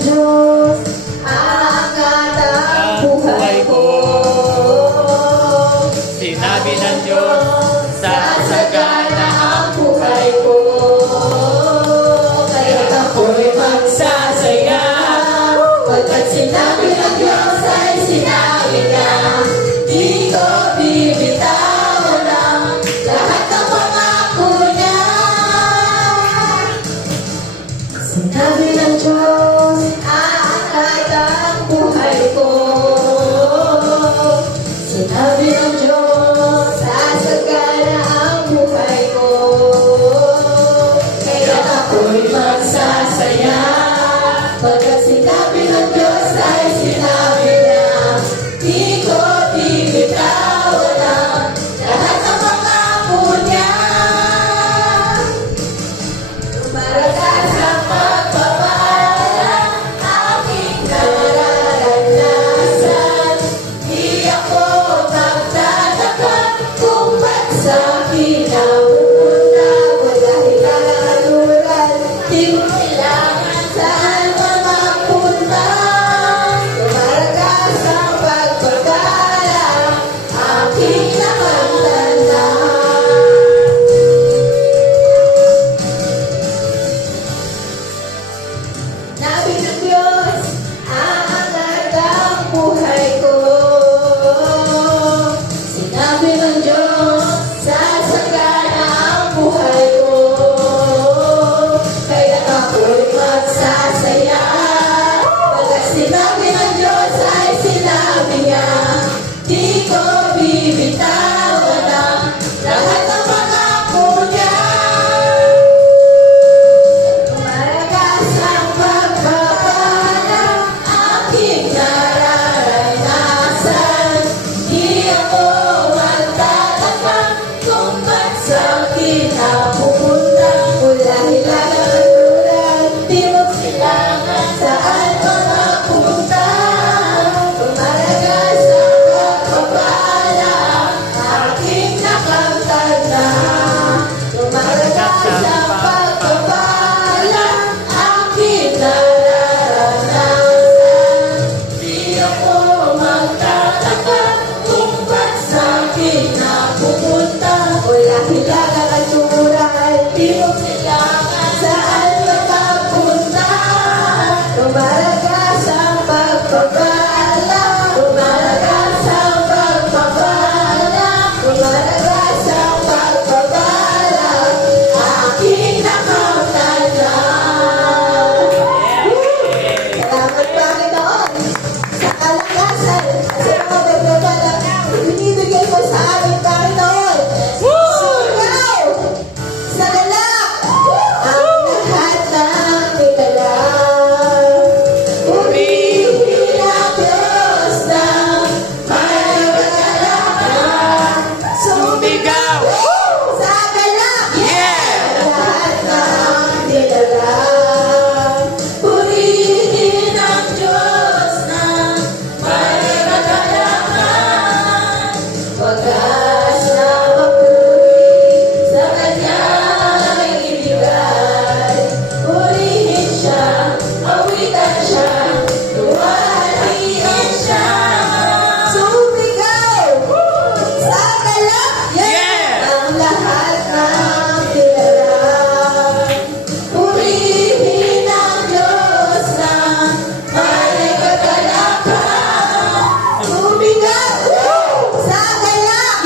Diyos, aangat ang buhay ko. Sinabi ng Diyos, sasagana ang buhay ko. Kaya ako'y magsasaya, pagkat sinabi ng Diyos ay sinabi niya. Di ko bibitawan ang lahat ng pangako niya. Sinabi ng Diyos, aangat ang buhay ko. Sinabi ng Diyos, sasagana ang buhay ko. Kaya ako'y magsasaya, pagkat sinabi ng Diyos ay sinabi niya. Di ko bibitawan ang lahat ng pangako niya. Maragas ang pagpapala, aking nararanasan. Di ako magtataka kung ba't sa akin napupunta. Wala hinahatulan, di mo kailangan saan ka magpunta. Maragas ang pagpapala, aking nakamtandaan. Sinabi ng Diyos, aangat ang buhay ko. Sinabi ng Diyos, sasagana ang buhay ko. Kaya ako'y magsasaya, pagkat sinabi ng Diyos ay sinabi niya. Di ko bibitawan ang lahat ng pangako niya. Maragas ang pagpapala, aking nararanasan. Di ako magtataka kung ba't sa akin napupunta. Wala hinahatulan, di mo kailangan saan ka mapunta. Maragas ang pagpapala, aking nakamtandaan. Maragas ang pagpapala, aking nararanasan. Di ako magtataka kung ba't sa akin napupunta. Wala hinahatulan, di mo kailangan saan ka mapunta. Maragas ang pagpapala, maragas ang pagpapala, maragas ang pagpapala, aking nakamtandaan. Salamat, Panginoon, sa kalakasan at sa mga pagpapala na binibigay mo sa amin, Panginoon. Sugaw sa galak ang lahat ng nilalang. Purihin ang Diyos ng may kagalakan. Sumigaw! Sa galak Yeah! lahat ng nilalang. Purihin ang Diyos ng may kagalakan. Wagas na mapuri sa kanyang ibigay. Purihin siya, awitan siya, luwalhatiin siya. Sumigaw sa galak Yeah! ang lahat ng nilalang. Purihin ang Diyos ng may kagalakan. Sumigaw sa galak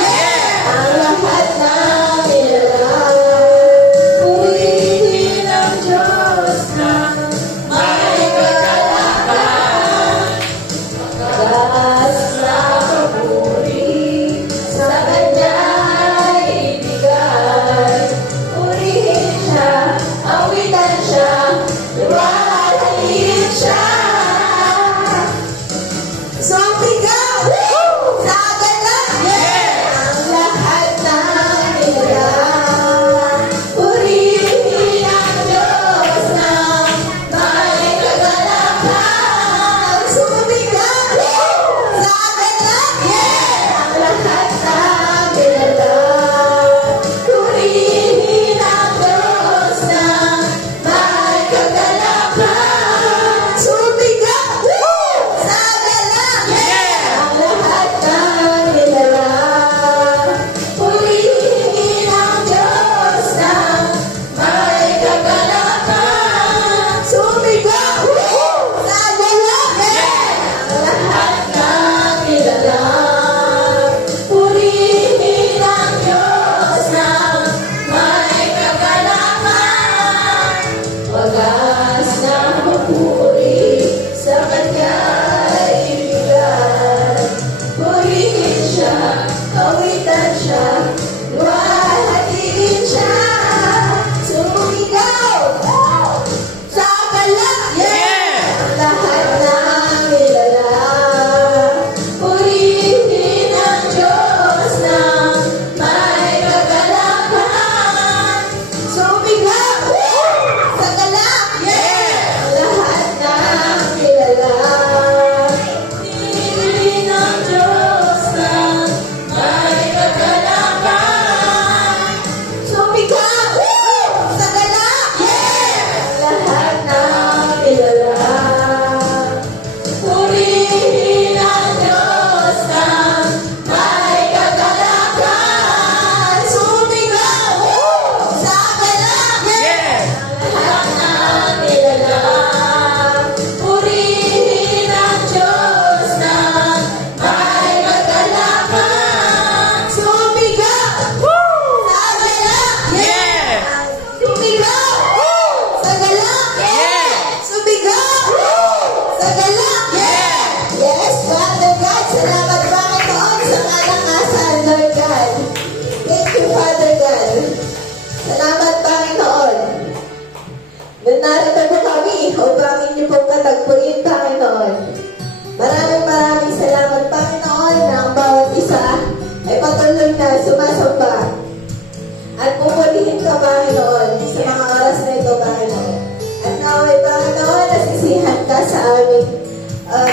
Panginoon, sa mga oras na ito, Panginoon. At naway, Panginoon, nasisihan ka sa aming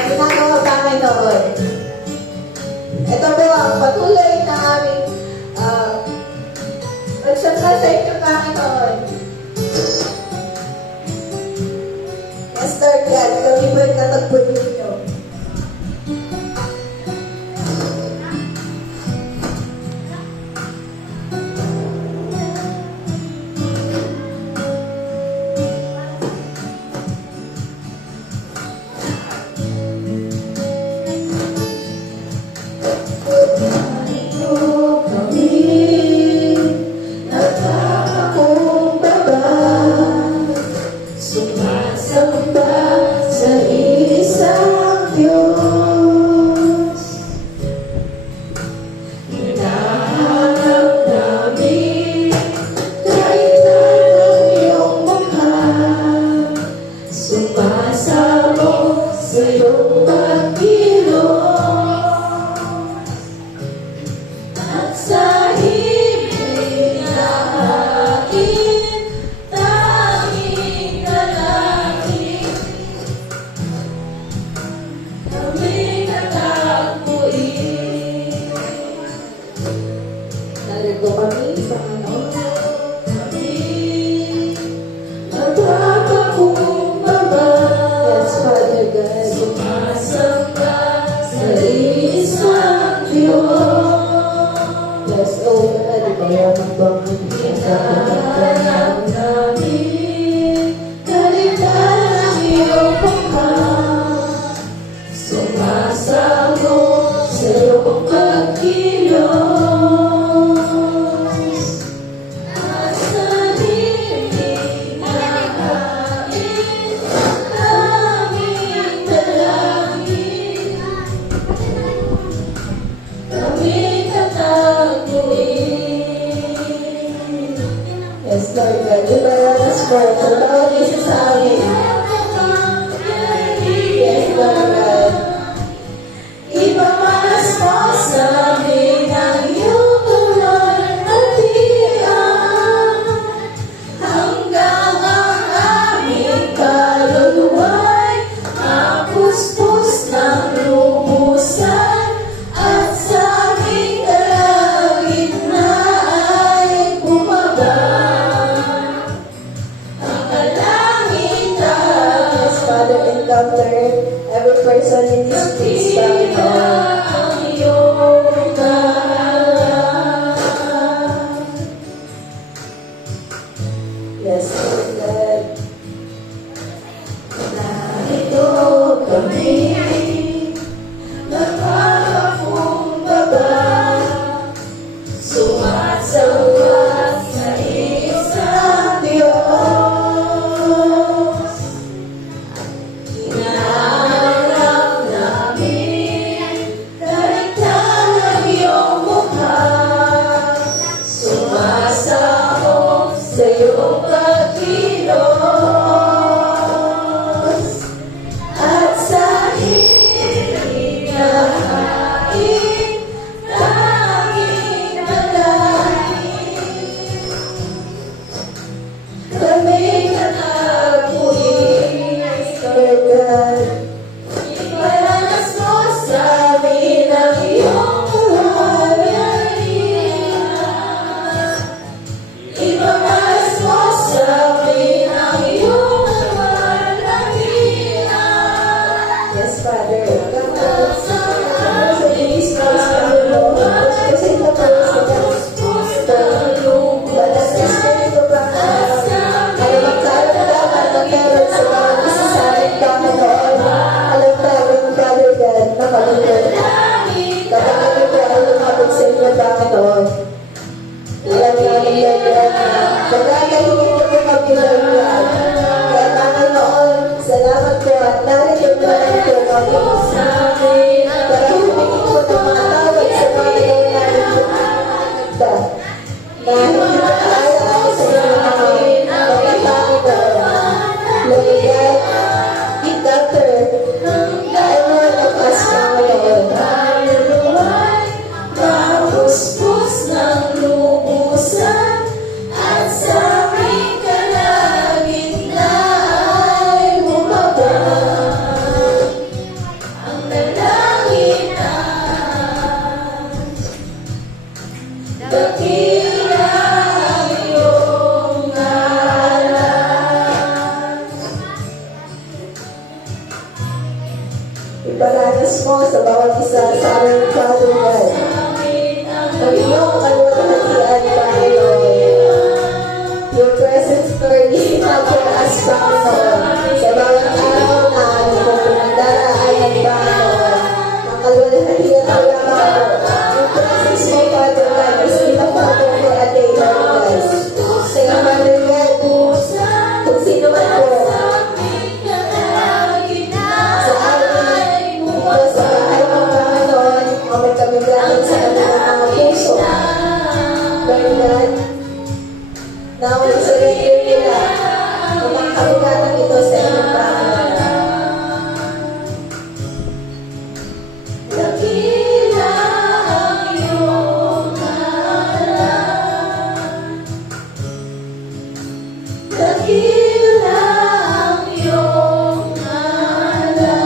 ginagawa, Panginoon. Ito po ang patuloy na aming magsasal sa inyo, Panginoon. Yes, Lord God, kami po ay katagpo ninyo. Narito kami, Panginoon. Nagpapakumbaba. Yes, Father God. Sumasamba sa isang Diyos. Yes, oh God. Kaya magbangon hinahanap namin. Kalitan ang iyong pangkat. Sumasamo sa iyong pagkilos. Yes, Lord God, libera us for the bawat isa sa amin. Yes, Lord God. Ipamas mo sa amin ang iyong tulad at tiyan hanggang ang aming kaluluwa'y mapuspos ng lubusan at sa aming kalagitnaan ay bumaba. Ang kalangit dakila ang iyong ngalan. Iparanas mo sa bawat isa sa aming katulad ang iyong kalwalhatian, Panginoon. Your presence, Lord, is enough for us, Panginoon. Sa bawat araw na aming pong pinagdaraanan, Panginoon. Ang kalwalhatian mo lamang po. Your presence mo, Father God, is enough for a day, Lord God. Kaya, Father God, kung sino man po, sa amin, o sa bahay mo, Panginoon, o may kabigatin sa kanilang mga puso. Lord God, naway surrender nila ang mga kabigatan ito sa inyong Panginoon. Dakila ang iyong ngalan. Dakila ang iyong ngalan.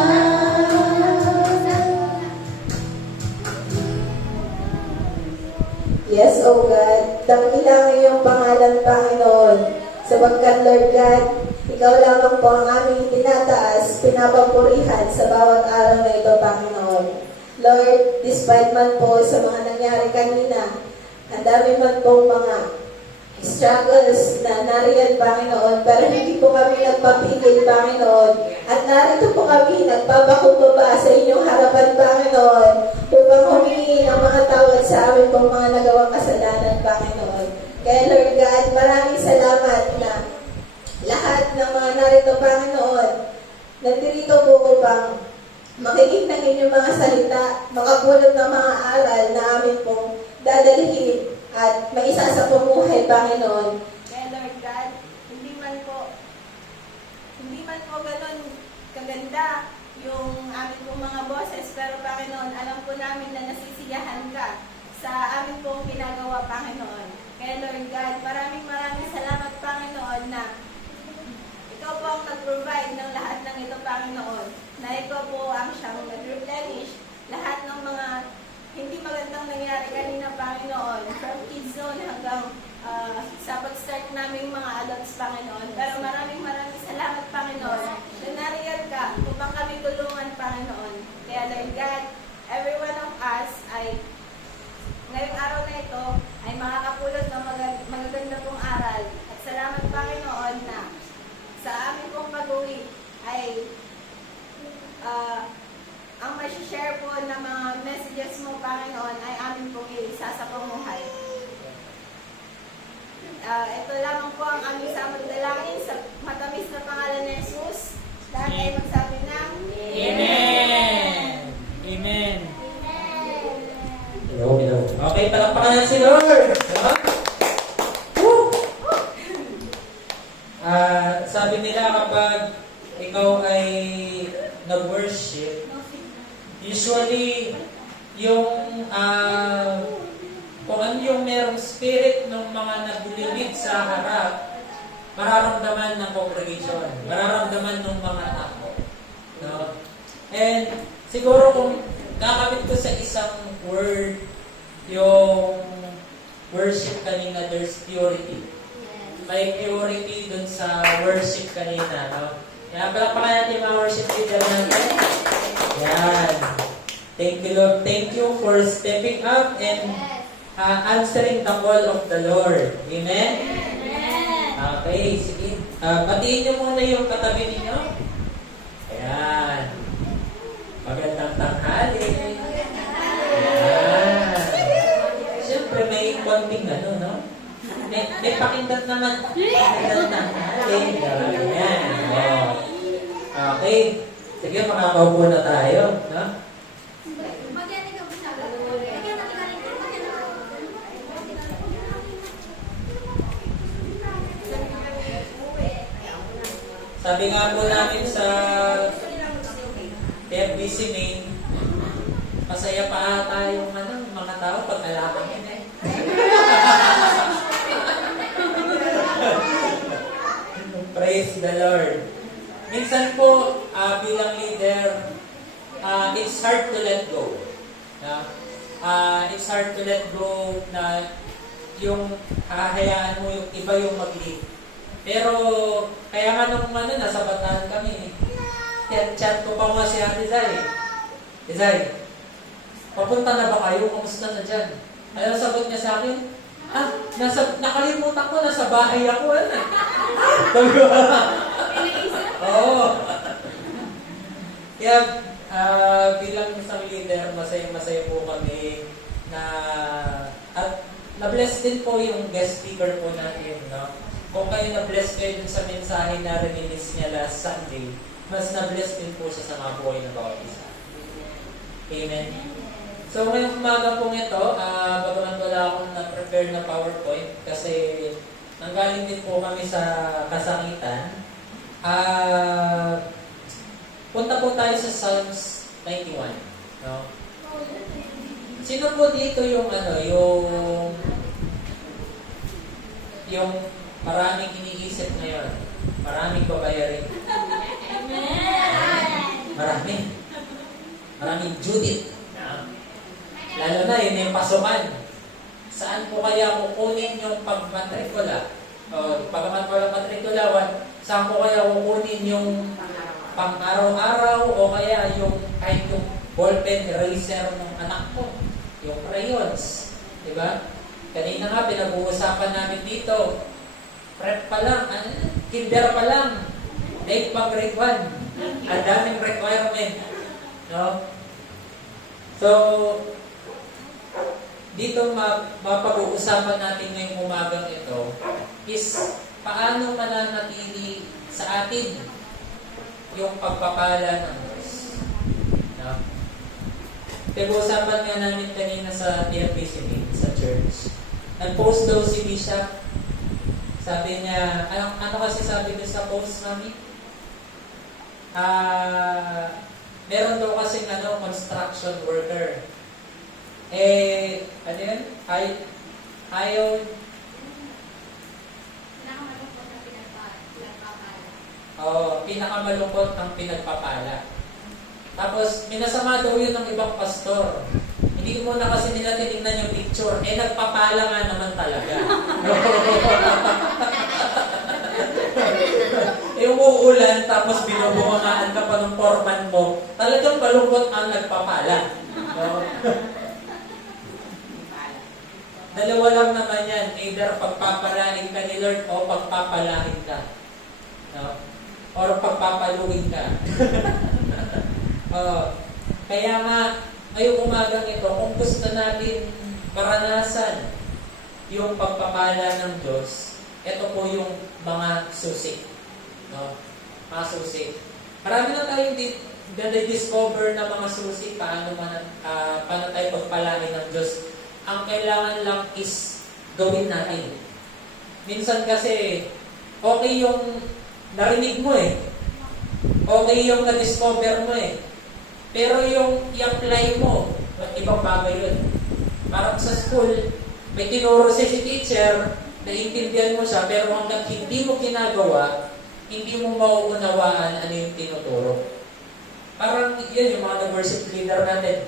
Yes, O God, dakila ang iyong pangalan, Panginoon. Sapagkat, Lord God, ikaw lamang po ang aming tinataas, pinapapurihan sa bawat araw na ito, Panginoon. Lord, despite man po sa mga nangyari kanina, ang dami man pong mga struggles na nariyan, Panginoon, pero hindi po kami nagpapigil, Panginoon. At narito po kami nagpapakumbaba sa inyong harapan, Panginoon, upang humingi ng mga tawad sa amin pong mga nagawang kasalanan, Panginoon. Kaya, Lord God, maraming salamat na lahat ng mga narito, Panginoon, nandirito po upang makinig ng inyong mga salita, makapulot ng mga aral na amin pong dadalhin at maisa sa pumuhay, Panginoon. Kaya, Lord God, hindi man po ganun kaganda yung amin pong mga boses, pero Panginoon, alam po namin na nasisiyahan ka sa amin pong ginagawa, Panginoon. Kaya, Lord God, maraming salamat, Panginoon, na ikaw po ang nag-provide ng lahat ng ito, Panginoon, na ikaw po ang siyang nag-replenish lahat ng mga hindi magandang nangyari kanina, Panginoon, from kids zone hanggang sa pag-start naming mga adults, Panginoon. Pero maraming salamat, Panginoon, na nariyan ka upang kami tulungan, Panginoon. Kaya, Lord God, every one of us ay ngayong araw na ito ay makakapulot ng magaganda pong aral. At salamat, Panginoon, na sa aming pong pag-uwi ay ang share po ng mga messages mo, Panginoon, ay amin pong iisa sa pamuhay. Ito lamang po ang aming samot dalangin sa matamis na pangalan ni Jesus. Lahat ay magsabi ng Amen! Amen! Hello. Okay, palakpakan natin si Lord. Diba? Woo! Sabi nila kapag ikaw ay nag-worship, usually yung kung ano yung merong spirit ng mga naglilid sa harap, mararamdaman ng congregation, mararamdaman ng mga tao. No? And siguro kung kakabit ko sa isang word, yung worship kanina, there's purity. May purity dun sa worship kanina. No? Kaya palakpakan natin yung mga worship leader natin. Yan. Thank you, Lord. Thank you for stepping up and answering the call of the Lord. Amen? Okay, sige. Patiin niyo muna yung katabi ninyo. Ayan. Magandang tanghali. Ayan. Siyempre, may konting no? May pakindat naman. Magandang tanghali. Ayan. Oh. Okay. Sige, makakaupo na tayo. No? Sabi nga po namin sa FBC main, masaya pa ata yung mga tao pag nalaman yun Praise the Lord. Minsan po, bilang leader, it's hard to let go. It's hard to let go na yung hahayaan mo yung iba yung mag-lead. Pero, kaya nga nung nasa Bataan kami, chat ko pa nga si Ate Zay. Zay, papunta na ba kayo? Kamusta na dyan? Ayaw sagot niya sa akin, nakalimutan ko, nasa bahay ako. Oo. Kaya, bilang isang leader, masaya po kami na, at na-bless din po yung guest speaker po natin, no? Kung kayo na-bless kayo dun sa mensahe na release niya last Sunday, mas na-bless din po siya sa mga buhay na bawat isa. Amen? So, ngayong umaga pong ito, bagaman wala akong na-prepare na PowerPoint kasi nanggaling din po kami sa kasakitan. Punta po tayo sa Psalms 91. No? Sino po dito yung yung maraming iniisip ngayon? Maraming babayarin. Maraming Judith. Lalo na yun yung pasukan. Saan po kaya kukunin yung pagmatrikula? Pagkaman walang matrikulawan, saan po kaya kukunin yung pang-araw-araw o kaya yung kahit yung ballpen eraser ng anak mo? Yung crayons. Diba? Kanina nga, pinag-uusapan namin dito. Prep pa lang, kinder pa lang. Date pang grade 1. Ang daming requirement. No? So, dito mapag-uusapan natin ngayong umagang ito is paano mananatili sa atin yung pagpapala ng Diyos. No? Pag-uusapan nga namin kanina sa TFBC sa church. Nag-post daw si Bishop. Sabi niya, ano kasi sabi niya sa post, Mami? Meron daw kasing construction worker. Ano yun? Ayaw. Pinakamalungkot ang pinagpapala. Tapos, minasama daw yun ng ibang pastor. Hindi mo na kasi nila tinignan yung picture. Nagpapala nga naman talaga. Umuulan, tapos binubungaan ka pa ng foreman mo. Talagang malungkot ang nagpapala. No? Dalawa lang naman yan. Either pagpapalain ka ni Lord o pagpapalain ka. No? Or pagpapaluin ka. Kaya nga, ngayong umagang ito, kung gusto natin maranasan yung pagpapala ng Diyos, ito po yung mga susi. No? Mga susi. Marami na tayong discover na mga susi paano tayo pagpalain ng Diyos. Ang kailangan lang is gawin natin. Minsan kasi, okay yung narinig mo okay yung na-discover mo pero yung i-apply mo, ibang bagay yun. Parang sa school, may tinuro si teacher, naiintindihan mo siya, pero hanggang hindi mo ginagawa, hindi mo mauunawaan ano yung tinuturo. Parang yun yung mga nag-worship leader natin.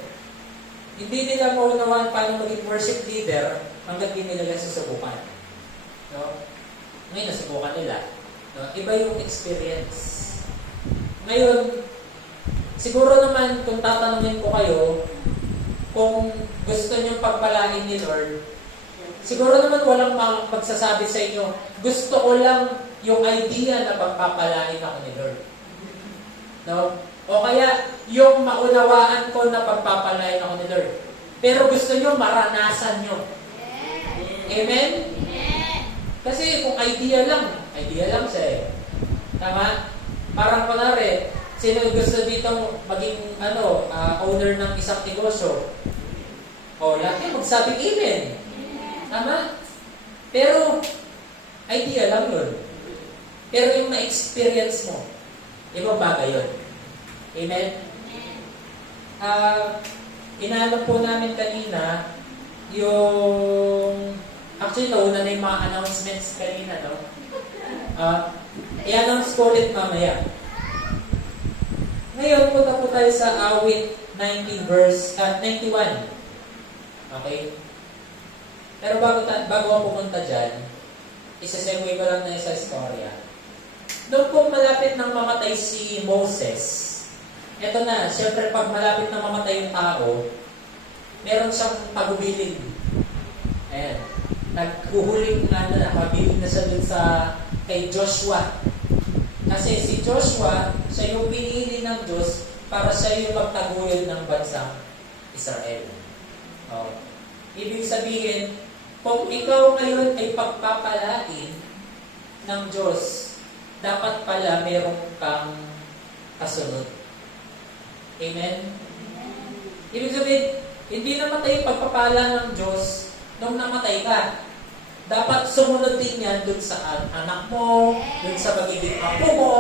Hindi nila maunawaan paano maging worship leader hanggang hindi nila susubukan. No? Ngayon, nasubukan nila. No? Iba yung experience. Ngayon, siguro naman kung tatanungin ko kayo, kung gusto nyo pagpalain ni Lord, siguro naman walang magsasabi sa inyo, gusto ko lang yung idea na pagpapalain ako ni Lord. No? O kaya, yung maunawaan ko na pagpapalain ako ni Lord. Pero gusto nyo, maranasan nyo. Amen? Kasi kung idea lang siya Tama? Parang kunwari, sino gusto dito maging owner ng isang negosyo? Lahat magsabi amen. Tama? Pero, idea lang yun. Pero yung na-experience mo, ibang bagay yun. Amen? Inaalam po namin kanina yung actually nauna na yung mga announcements kanina, no? I-announce ko ulit mamaya. Ngayon, punta po tayo sa awit 90 verse 91. Okay? Pero bago ako pumunta dyan, isasegue ko lang na isa istorya. Noong po malapit nang mamatay si Moses, eto na, syempre pag malapit na mamatay yung tao, meron siyang pagubilin. Ayan. Naghuhuling nakabilin na siya dun kay Joshua. Kasi si Joshua, siya yung pinili ng Diyos para siya yung magtaguyod ng bansang Israel. Oh. Ibig sabihin, kung ikaw ngayon ay pagpapalain ng Diyos, dapat pala meron kang kasunod. Amen? Ibig sabihin, hindi namatay yung pagpapala ng Diyos nung namatay ka. Dapat sumunod din yan dun sa anak mo, dun sa magiging apo mo,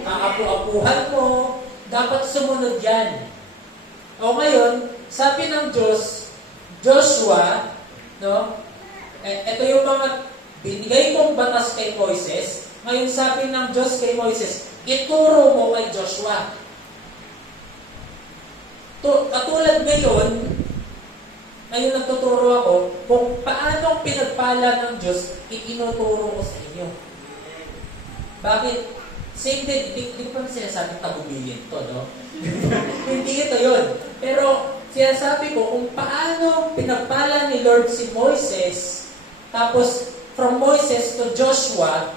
ang apu-apuhan mo. Dapat sumunod yan. O ngayon, sabi ng Diyos, Joshua, no? Ito yung mga binigay kong batas kay Moises. Ngayon sabi ng Diyos kay Moises, ituro mo kay Joshua. Katulad ngayon nagtuturo ako kung paano pinagpala ng Diyos, itinuturo ko sa inyo. Bakit? Same din, di pa sinasabi tagubilin to, no? Hindi ito yun. Pero sinasabi ko kung paano pinagpala ni Lord si Moises, tapos from Moises to Joshua,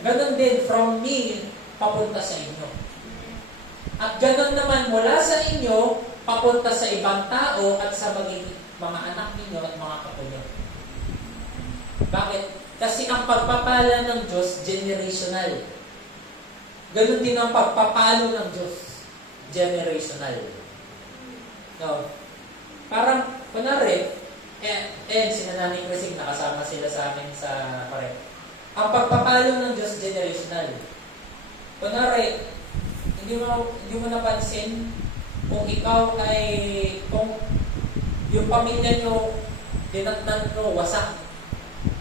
ganun din from me papunta sa inyo. At ganun naman mula sa inyo papunta sa ibang tao at sa mga anak ninyo at mga kapo nyo. Bakit? Kasi ang pagpapala ng Diyos, generational. Ganun din ang pagpapalo ng Diyos, generational. No? Parang, kunwari, sina Nanay Crising, nakasama sila sa amin sa Correct. Ang pagpapalo ng Diyos, generational. Kunwari, hindi mo napansin kung ikaw kung yung pamilya nyo, dinatnan nyo, wasak.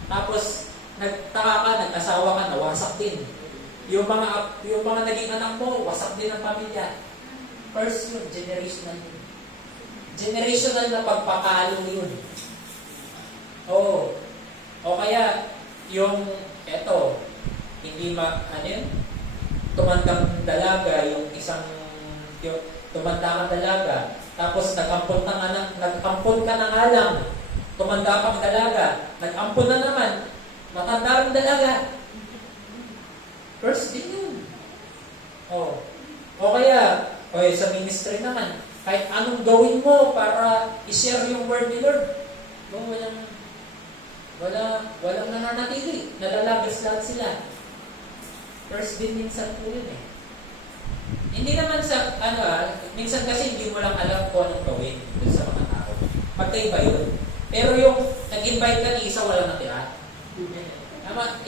Tapos, nagtaka ka, nag-asawa ka, nawasak din. Yung mga naging anak mo, wasak din ang pamilya. First yun, generational yun. Generational na pagpapalo yun. Oo. O kaya, tumandang dalaga, tumanda kang dalaga, tapos nag-ampon ka ng alam, tumanda kang dalaga, nag-ampon na naman, matanda kang dalaga. First din yun. O kaya, sa ministry naman, kahit anong gawin mo para i-share yung word ni Lord, walang nananatili, nalalagis lahat sila. First din minsan po yun eh. Hindi naman minsan kasi hindi mo lang alam kung anong gawin dun sa mga tao. Magkaiba yun. Pero yung nag-invite ka ni isa, walang natira.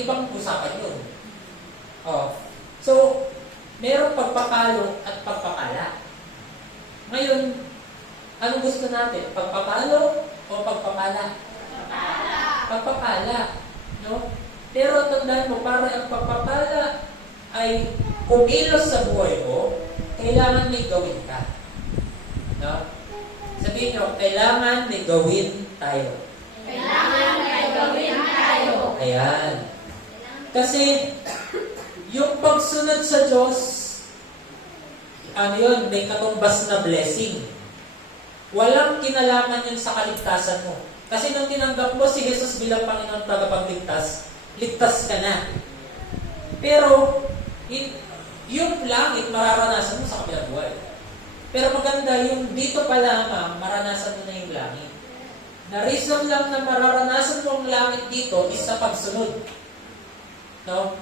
Ibang usapan yun. So, merong pagpapalo at pagpapala. Ngayon, anong gusto natin? Pagpapalo o pagpapala? Pagpapala. No? Pero tandaan mo, para ang pagpapala ay kumilos sa buhay mo, kailangan may gawin ka. No? Sabihin nyo, kailangan may gawin tayo. Kailangan may gawin tayo. Ayan. Kasi, yung pagsunod sa Diyos, may katumbas na blessing. Walang kinalaman yun sa kaligtasan mo. Kasi nung tinanggap mo si Jesus bilang Panginoon tagapagligtas, ligtas ka na. Pero, yung langit, mararanasan mo sa kabilang buhay. Pero maganda, yung dito pa lamang, maranasan mo na yung langit. Na reason lang na mararanasan mo ang langit dito is sa pagsunod. No?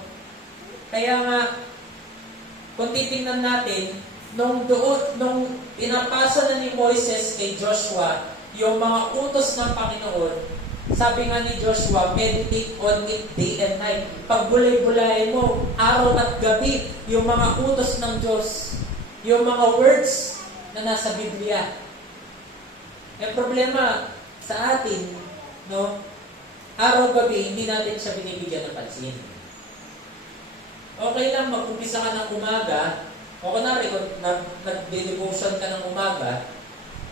Kaya nga, kung titingnan natin, nung pinapasa na ni Moises kay Joshua, yung mga utos ng Panginoon, sabi nga ni Joshua, meditate on it day and night. Pagbulay-bulayin mo, araw at gabi, yung mga utos ng Diyos, yung mga words na nasa Biblia. May problema sa atin, no? Araw-gabi, hindi natin siya binibigyan ng pansin. Okay lang, mag-umpisa ka ng umaga, o kunwari, kung nag-devotion ka ng umaga,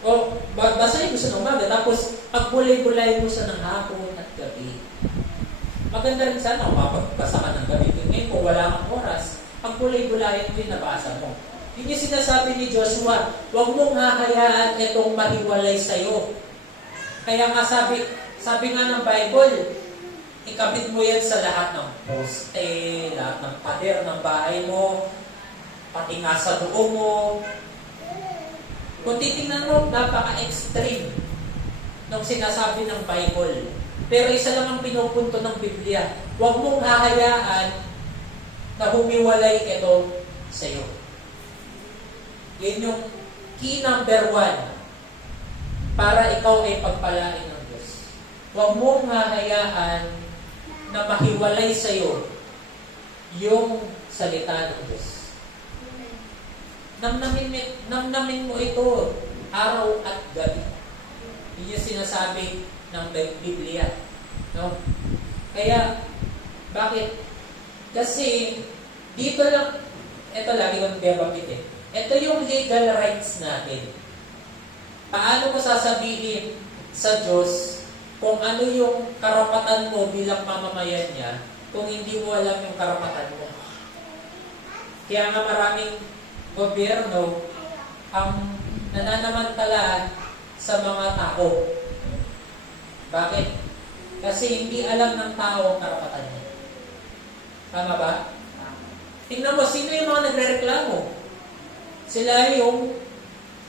O, basahin mo siya ng umaga, tapos pagbulay-bulay mo siya ng hapon at gabi. Maganda rin sana kung mapagbasa ka ng gabi. Ngayon, kung wala kang oras, pagbulay-bulayin mo yung nabasa mo. Yun yung sinasabi ni Joshua, huwag mong hahayaan itong mahiwalay sa'yo. Kaya nga sabi nga ng Bible, ikabit mo yan sa lahat ng poste, lahat ng pader ng bahay mo, pati nga sa duo mo. Kung titingnan mo, napaka-extreme ng sinasabi ng Bible. Pero isa lang ang pinupunto ng Biblia. Huwag mong hahayaan na humiwalay ito sa iyo. Yan yung key number 1 para ikaw ay pagpalain ng Diyos. Huwag mong hahayaan na mahiwalay sa iyo yung salita ng Diyos. Namnamin mo ito araw at gabi. Yun yung sinasabi ng Biblia. No? Kaya, bakit? Kasi, dito lang, ito lagi kong binabanggit. Ito yung legal rights natin. Paano mo sasabihin sa Diyos kung ano yung karapatan mo bilang mamamayan niya kung hindi mo alam yung karapatan mo? Kaya nga maraming gobyerno ang nananamantala sa mga tao. Bakit? Kasi hindi alam ng tao ang karapatan niya. Tama ba? Tingnan mo, sino yung mga nagre-reklamo? Sila yung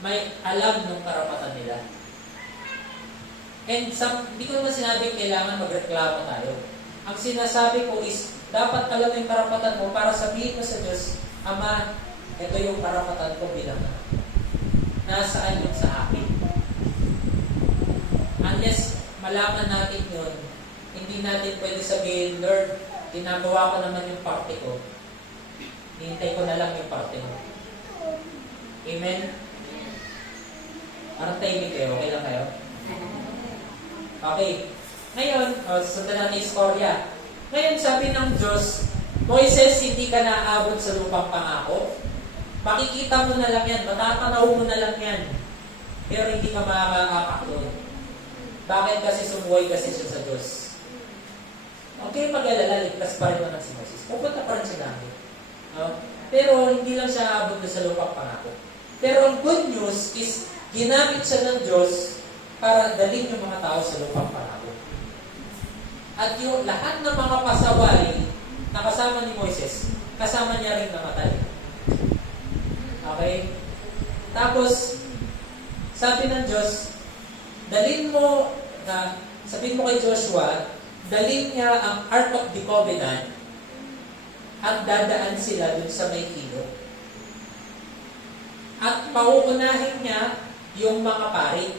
may alam ng karapatan nila. And hindi ko naman sinabing kailangan magreklamo tayo. Ang sinasabi ko is, dapat alam yung karapatan mo para sabihin mo sa Diyos, Ama, ito yung karapatan ko bilang anak. Nasaan yung sa akin? Unless malaman natin yun, hindi natin pwede sabihin, Lord, ginagawa ko naman yung parte ko. Hintay ko na lang yung parte mo. Amen? Parang timing kayo. Okay lang kayo? Okay. Ngayon, susundan natin yung istorya. Ngayon, sabi ng Diyos, Moises, hindi ka naaabot sa lupang pangako. Makikita mo na lang yan. Matatanaw mo na lang yan. Pero hindi ka makakaapak doon. Bakit? Kasi sumuway kasi siya sa Diyos. Okay, mag-alala, ligtas pa rin naman si Moses. Pupunta pa rin siya namin. No? Pero hindi lang siya aabot sa lupang pangako. Pero ang good news is, ginamit siya ng Diyos para dalhin yung mga tao sa lupang pangako. At yung lahat ng mga pasaway na kasama ni Moises, kasama niya rin namatay. Okay? Tapos, sabi ng Diyos, sabihin mo kay Joshua, dalhin niya ang Ark of the Covenant at dadaan sila dun sa may ilog. At pauunahin niya yung mga pari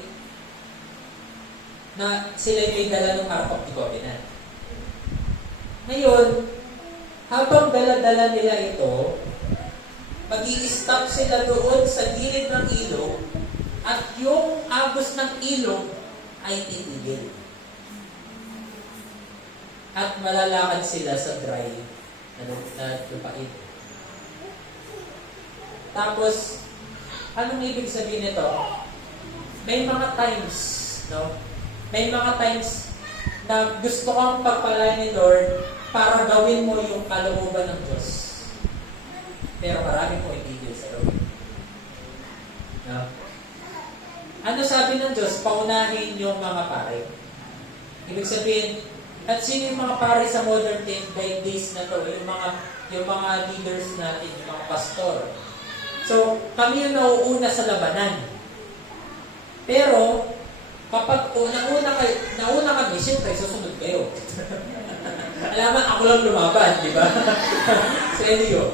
na sila yung dala ng Ark of the Covenant. Ngayon, habang dala-dala nila ito, mag-i-stop sila doon sa gilid ng ilog at yung agos ng ilog ay titigil. At malalakad sila sa dry na lupain. Tapos, anong ibig sabihin nito? May mga times, no? May mga times na gusto kang pagpalain ni Lord para gawin mo yung kalooban ng Diyos. Pero marami po itigil sa iyo. No? Ano sabi ng Diyos? Paunahin yung mga pare. Ibig sabihin, at sino yung mga pare sa modern days na to? Yung mga leaders natin, yung mga pastor. So, kami yung nauuna sa labanan. Pero, kapag nauna kami, siyempre, susunod kayo. Alaman, ako lang lumaban, di ba? Sa Elio.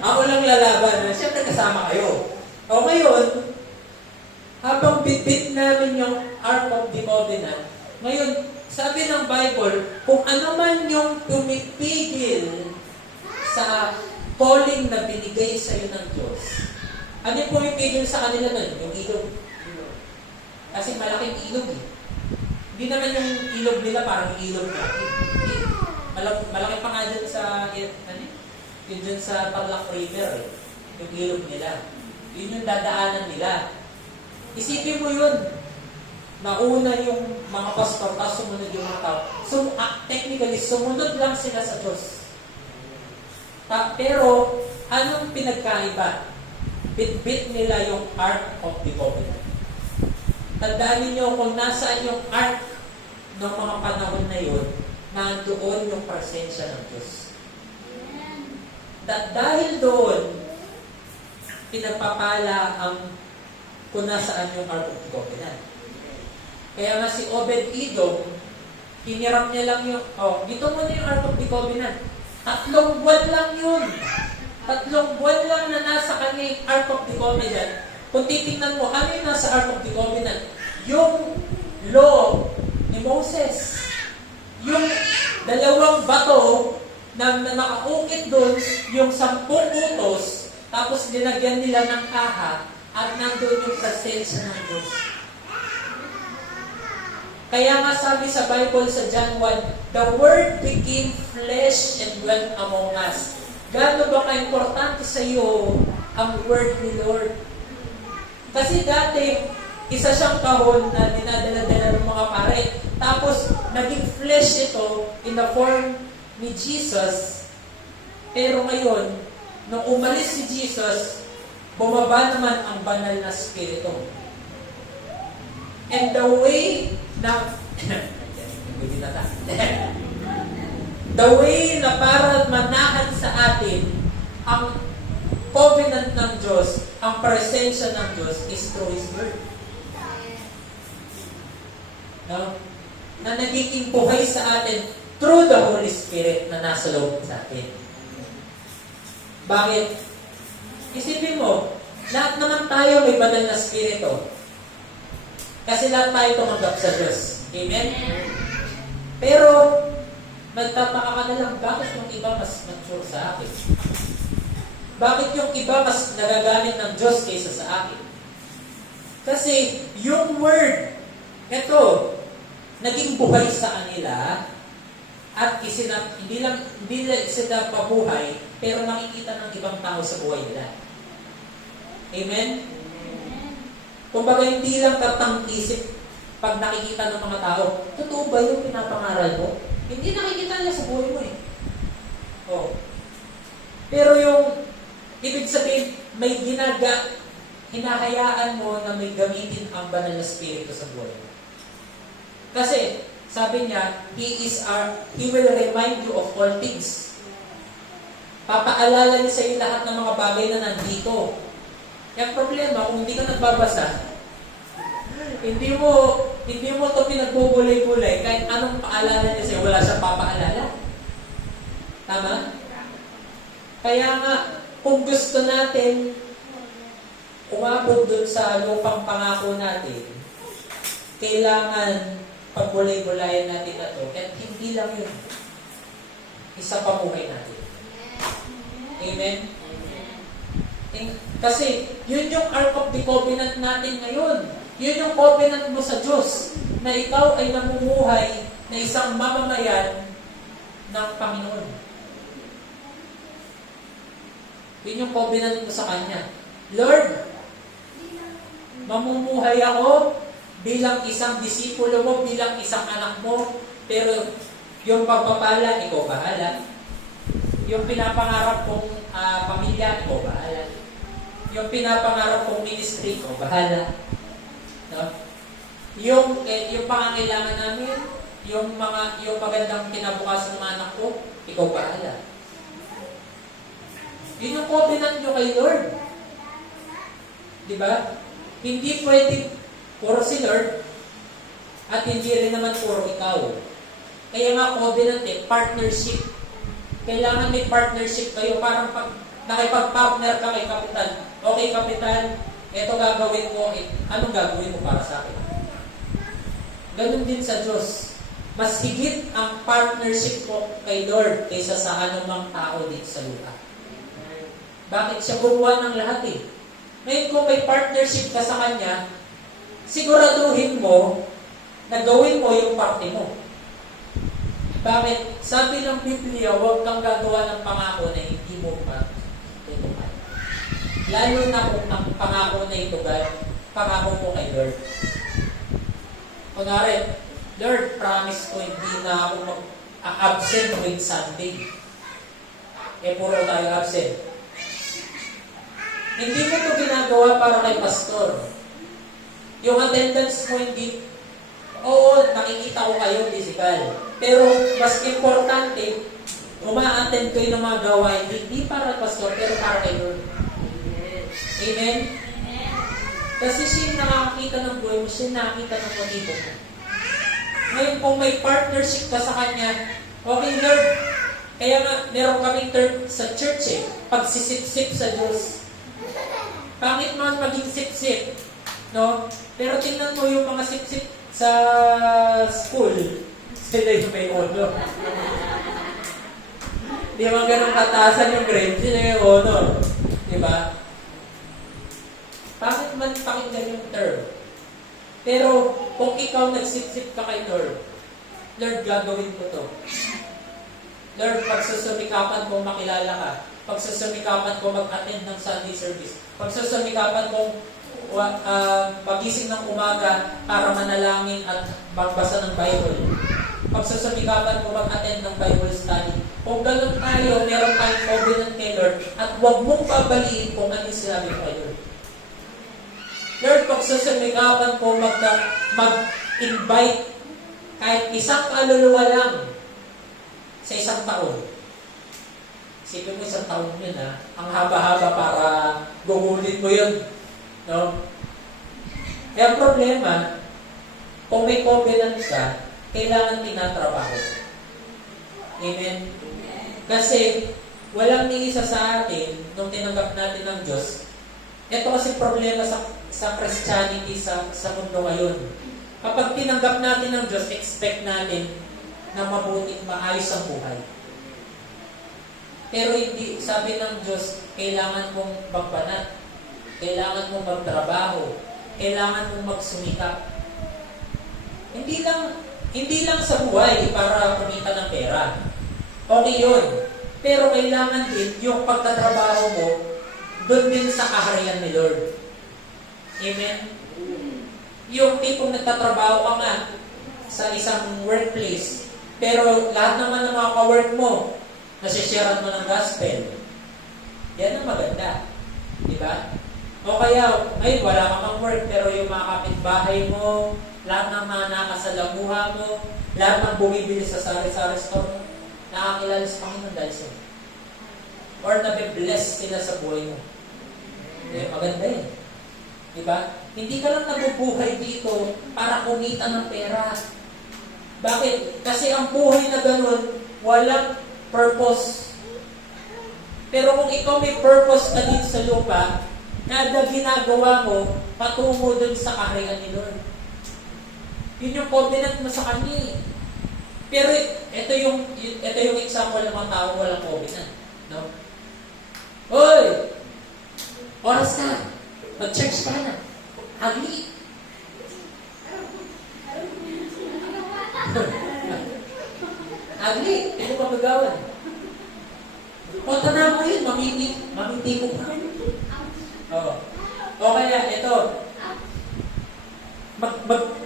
Ako lang lalaban. Siyempre, kasama kayo. O ngayon, habang bitbit namin yung Ark of the Covenant, ngayon, sabi ng Bible, kung ano man yung tumipigil sa calling na binigay sa iyo ng Diyos, ano yung pumipigil sa kanila nun? Yung ilog. Kasi malaking ilog eh. Hindi naman yung ilog nila parang ilog natin. Malaki pa nga dyan sa, yun dyan sa Tarlac River eh. Yung ilog nila. Yun yung dadaanan nila. Isipin mo yun. Nauna yung mga pastor, tapos sumunod yung mga tao. So, technically, sumunod lang sila sa Diyos. Pero, anong pinagkaiba? Bit-bit nila yung Ark of the Covenant. Tandaan niyo kung nasaan yung Ark ng mga panahon na yun, nandoon yung presensya ng Diyos. Dahil doon, pinagpapala ang kung nasaan yung Ark of the Covenant. Kaya nga si Obed-Edom, hiniram niya lang yung, dito mo na yung Ark of the Covenant. 3 buwan lang yun. 3 buwan lang na nasa kanya yung Ark of the Covenant. Kung titingnan mo, ano yung nasa Ark of the Covenant? Yung law ni Moses. Yung 2 bato na nakaukit doon, yung 10 utos, tapos linagyan nila ng kaha, at nandun yung presensya ng Diyos. Kaya nga sabi sa Bible sa John 1, the Word became flesh and dwelt among us. Gaano ba ka-importante sa iyo ang Word ni Lord? Kasi dati, isa siyang kahon na dinadala-dala ng mga pare. Tapos, naging flesh ito in the form ni Jesus. Pero ngayon, nung umalis si Jesus, bumaba naman ang banal na spirito. And the way na the way na para manahan sa atin ang covenant ng Diyos, ang presensya ng Diyos is through His Word. No? Na nagiging buhay sa atin through the Holy Spirit na nasa loob sa atin. Bakit? Isipin mo, lahat naman tayo may banal na spirito. Kasi lahat tayo tumanggap sa Diyos. Amen? Pero, nagtataka ka na lang, bakit yung iba mas mature sa akin? Bakit yung iba mas nagagamit ng Diyos kaysa sa akin? Kasi, yung Word, ito, naging buhay sa kanila, at hindi lang sila pabuhay, pero nakikita ng ibang tao sa buhay nila. Amen? Kumbaga, hindi lang tatang-isip pag nakikita ng mga tao, totoo ba yung pinapangaral mo? Hindi nakikita nila sa buhay mo eh. Pero yung, ibig sabihin, may hinahayaan mo na may gamitin ang banal na spirito sa buhay mo. Kasi, sabi niya, He will remind you of all things. Papaalala niya sa iyo lahat ng mga bagay na nandito. Yung problema, kung hindi ka nagbabasa, hindi mo ito pinagbubulay-bulay, kahit anong paalala niya sa'yo, wala siyang papaalala. Tama? Kaya nga, kung gusto natin umabot dun sa lupang pangako natin, kailangan pagbulay-bulayan natin na ito. At hindi lang yun. Isa pamuhay natin. Amen? Kasi, yun yung Ark of the Covenant natin ngayon. Yun yung covenant mo sa Diyos, na ikaw ay namumuhay na isang mamamayan ng Panginoon. Yun yung covenant mo sa Kanya. Lord, mamumuhay ako bilang isang disipulo mo, bilang isang anak mo, pero yung pagpapala, ikaw bahala. Yung pinapangarap kong pamilya, ikaw bahala. Yung pinapangarap kong ministry, ikaw bahala. No? Yung pangangailangan namin, yung magandang kinabukasan ng mga anak ko, ikaw bahala. Yun yung covenant nyo kay Lord. Diba? Hindi pwede puro si Lord at hindi rin naman puro ikaw. Kaya nga covenant partnership. Kailangan may partnership kayo. Parang pag nakipag-partner ka kay Kapitan. Okay, Kapitan, ito gagawin mo. Anong gagawin mo para sa akin? Ganun din sa Diyos. Mas higit ang partnership mo kay Lord kaysa sa anumang tao dito sa lupa. Bakit? Siya gumawa ng lahat eh. Ngayon kung may partnership ka sa Kanya, siguraduhin mo na gawin mo yung parte mo. Bakit? Sabi ng Biblia, huwag kang gagawa ng pangako na hindi mo matutupad. Lalo na kung ang pangako na ito, God, pangako po kay Lord. Kunwari, Lord, promise ko hindi na ako mag-absent with Sunday. Puro tayo absent. Hindi mo ito ginagawa para kay pastor. Yung attendance mo hindi, oo, nakikita ko kayo physical. Pero mas importante, uma-attend kayo ng mga gawain, hindi para kay pastor, pero para kay Lord. Amen? Kasi siya yung nakakita ng buhay mo, siya yung nakakita ng motibo mo. Ngayon, kung may partnership ka sa Kanya, okay, Lord, kaya nga, meron kaming term sa church pagsisip-sip sa Diyos. Pangit man maging sip-sip, no? Pero tingnan mo yung mga sip-sip sa school, sila yung may ono. Di ba ganun kataasan yung grade, sila yung ono. Di ba? Bakit man pakinggan yung term? Pero kung ikaw nagsip-sip ka kay Lord, Lord, gagawin ko to. Lord, pagsusumikapan ko makilala ka. Pagsusumikapan ko mag-attend ng Sunday service. Pagsusumikapan ko pagising ng umaga para manalangin at magbasa ng Bible. Pagsusumikapan ko mag-attend ng Bible study. Kung ganun tayo, meron tayong covenant kay Lord at huwag mong babaliin kung ano yung sinabi ko kay Lord. Lord, pagsusumikapan ko mag-invite kahit isang kaluluwa lang sa isang taon. Isipin mo isang taon yun, ha? Ang haba-haba para gugulin mo yun. No? Kaya ang problema, kung may covenant ka, kailangan tinatrabaho. Amen? Kasi, walang niisa sa atin nung tinanggap natin ng Diyos. Ito kasi problema sa Christianity sa mundo ngayon. Kapag tinanggap natin ng Diyos, expect natin na mabuti, maayos ang buhay. Pero hindi, sabi ng Diyos, kailangan mong magbanat, kailangan mong magtrabaho, kailangan mong magsumikap. Hindi lang sa buhay para kumita ng pera. Okay yun. Pero kailangan din yung pagtatrabaho mo doon din sa kaharian ni Lord. Amen? Yung tipong nagtatrabaho ka nga sa isang workplace, pero lahat naman ng mga ka-work mo, nasisharean mo ng gospel. Yan ang maganda. Diba? O kaya, ngayon wala ka mang work, pero yung mga kapitbahay mo, lahat ng mga nakasalamuha mo, lahat ng bumibili sa sari-sari store mo, nakakilala sa Panginoon dahil sa'yo. Or nabibless sila sa buhay mo. Maganda yun. Diba? Hindi ka lang nabubuhay dito para kumita ng pera. Bakit? Kasi ang buhay na ganun, walang purpose. Pero kung ikaw may purpose ka dito sa lupa, kada ginagawa mo, patungo dun sa kaharian ni Lord. Yun yung covenant mo sa Kanya. Pero ito yung example ng mga tao walang covenant. No? Hoy! Oras na! Mag-church ka na! Ugly! Ugly! Hindi mo mapagawan. O, tanaw mo yun, mamiti mo pa. O kaya, ito.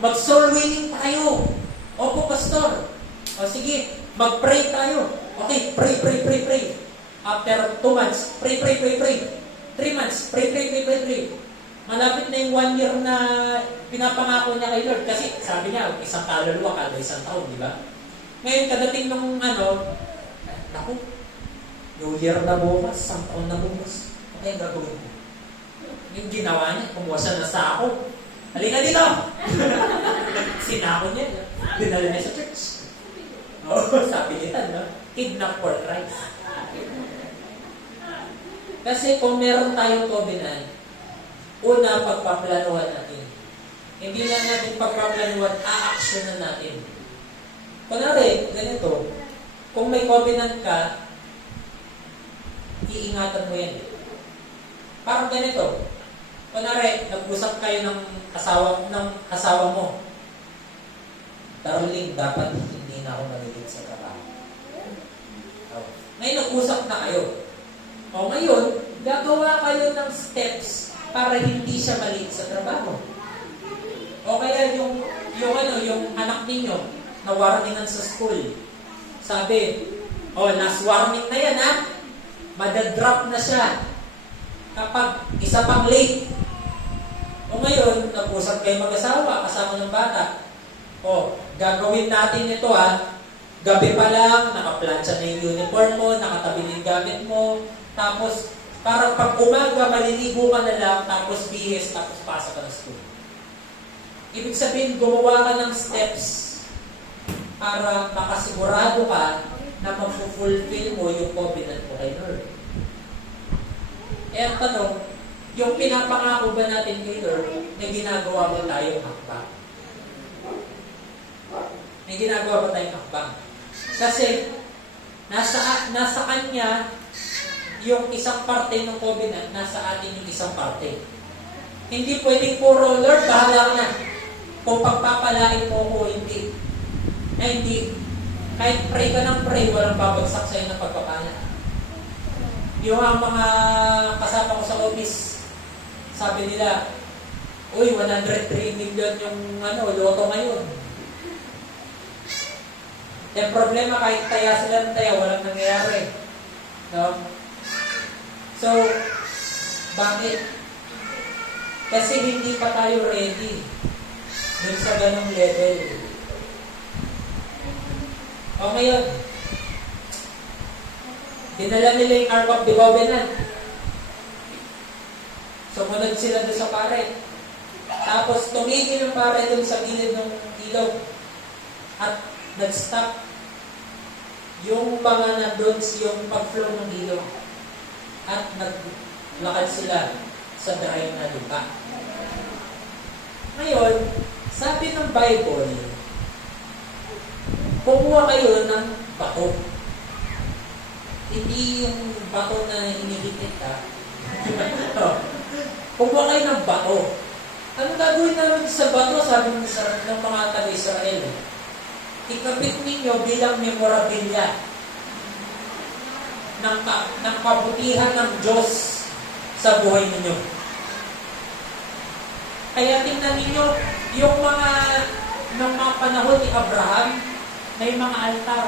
Mag-soul winning tayo. Opo, pastor. O sige, mag-pray tayo. Okay, pray. After 2 months, pray. 3 months, pray. Malapit na yung 1 year na pinapangako niya kay Lord. Kasi sabi niya, isang kaluluwa kada isang taon, di ba? Ngayon, kadating nung naku, New Year na bukas, isang taon na bukas. Okay, gagawin ko. Yung ginawa niya, kumuha siya na sako. Halika dito! Sinako niya. Dinala niya sa church. Sabi nita, no? Kidnap for Christ. Kasi kung meron tayong covenant, una, pagpaplanuhan natin. Hindi lang natin pagpaplanuhan, a-actionan natin. Kunwari, ganito, kung may covenant ka, iingatan mo yan. Parang ganito, kunwari, nag-usap kayo ng asawa mo. Darling, dapat hindi na ako nalilig sa trabaho. Ngayon, nag-usap na kayo. O ngayon, gagawa kayo ng steps para hindi siya maliit sa trabaho. O kaya yung anak ninyo na warningan sa school. Sabi, last warning na yan ha. Madadrop na siya kapag isa pang late. O ngayon, nag-usap kayo mag-asawa kasama ng bata. Gagawin natin ito ha. Gabi pa lang, nakaplansya na yung uniform mo, nakatabi na yung gamit mo. Tapos, parang pag umaga, maliligo ka na lang, tapos bihis, tapos pasok ka na school. Ibig sabihin, gumawa ka ng steps para makasigurado ka na mag-fulfill mo yung covenant mo kay Lord. Ang tanong, yung pinapangako ba natin kay Lord na ginagawa mo tayong hakbang? May ginagawa ba tayong hakbang? Kasi, nasa Kanya, yung isang parte ng covenant, nasa atin yung isang parte. Hindi pwedeng puro, Lord, bahala na. Kung pagpapalain mo ko, hindi. Hindi. Kahit pray ka ng pray, walang babagsak sa'yo ng pagpapala. Yung mga kasama ko sa office, sabi nila, 103 million yung loto ngayon. Yung problema, kahit taya sila ng taya, walang nangyayari. No? So, bakit? Kasi hindi pa tayo ready dun sa ganong level. O ngayon, dinala nila yung Ark of the Covenant. Sumunod sila doon sa pare. Tapos tumigil yung pare doon sa gilid ng ilog. At nag-stop yung mga nandun yung pag-flow ng ilog. At naglakad sila sa dry na lupa. Ngayon, sabi ng Bible, kumuha kayo ng bato. Hindi yung bato na hinihitit ka. Kumuha kayo ng bato. Anong gagawin namin sa bato, sabi ng mga taga-Israel? Ikabit ninyo bilang memorabilia ng kabutihan ng Diyos sa buhay ninyo. Kaya tingnan ninyo, yung mga panahon ni Abraham, may mga altar.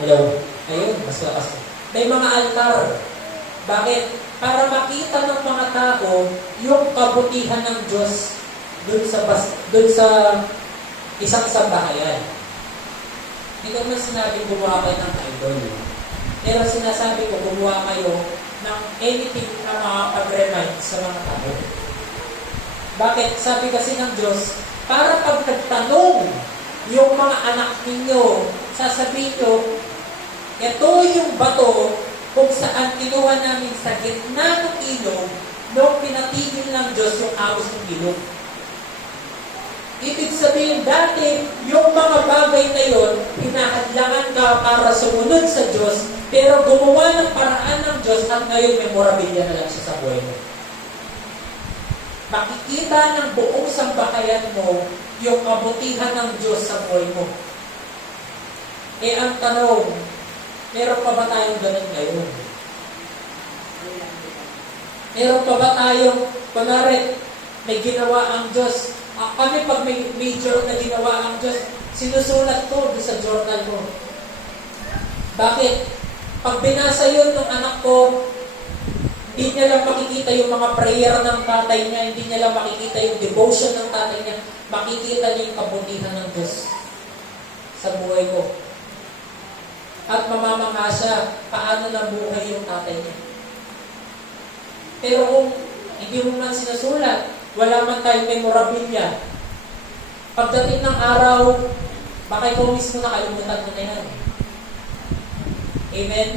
Hello? Ayun, mas lakas. May mga altar. Bakit? Para makita ng mga tao yung kabutihan ng Diyos dun sa isang sambahayan. Hindi ko naman sinabi gumawa kayo ng idol. Pero sinasabi ko gumawa kayo ng anything na makapag-remind sa mga tao. Bakit? Sabi kasi ng Diyos, para pag nagtanong yung mga anak ninyo, sasabihin nyo, ito yung bato kung saan kinuha namin sa gitna ng ilog nung pinatigil ng Diyos yung agos ng ilog. Ibig sabihin, dati, yung mga bagay na yun, hinahadlangan ka para sumunod sa Diyos, pero gumawa ng paraan ng Diyos at ngayon memorabilia na lang siya sa buhay mo. Makikita ng buong sambahayan mo yung kabutihan ng Diyos sa buhay mo. Ang tanong, meron pa ba tayong ganun ngayon? Meron pa ba tayong, kunwari, may ginawa ang Diyos? Kami pag may major na ginawa ang Diyos, sinusulat ko doon sa journal ko. Bakit? Pag binasa yun ng anak ko, hindi niya lang makikita yung mga prayer ng tatay niya, hindi niya lang makikita yung devotion ng tatay niya, makikita niya yung kabutihan ng Diyos sa buhay ko. At mamamangha siya, paano nabuhay yung tatay niya. Pero kung hindi mo man sinusulat, wala man tayong memorabilia, pagdating ng araw, baka ikaw mismo nakalimutan mo na yan. Amen?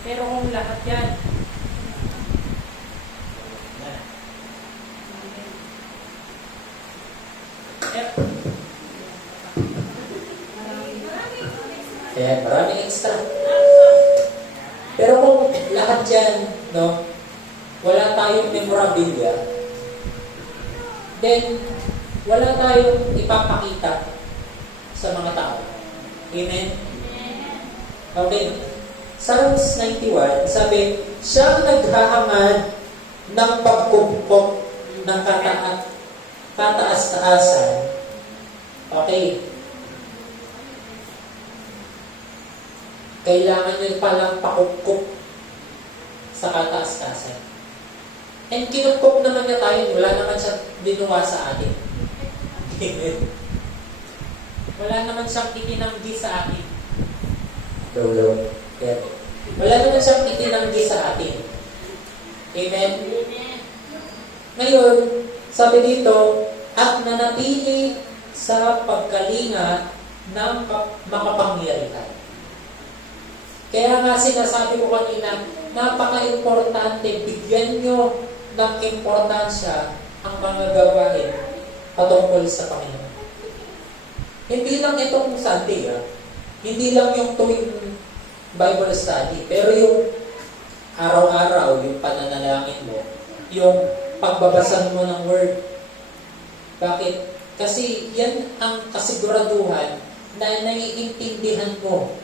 Pero kung lahat yan, kaya maraming extra. Pero kung lahat yan, wala tayong memorabilia, then, wala tayong ipapakita sa mga tao. Amen? Okay. Psalms 91, sabi, siyang naghahangad ng pagkumpok ng kataas-taasan. Okay. Kailangan nyo palang pakupkup sa kataas-taasan. And kinupkup naman niya tayo, wala naman siyang dinuwa sa atin. Amen. Wala naman siyang itinanggi sa atin. Lolo. Yeah. Wala naman siyang itinanggi sa atin. Amen? Ngayon, sabi dito, at nanatili sa pagkalinga ng makapangyarihan. Kaya nga sinasabi ko kanina, napaka-importante, bigyan nyo ng importansya ang mga gawain patungkol sa Panginoon. Hindi lang itong Sunday, hindi lang yung tuwing Bible study, pero yung araw-araw, yung pananalangin mo, yung pagbabasa mo ng Word. Bakit? Kasi yan ang kasiguraduhan na naiintindihan mo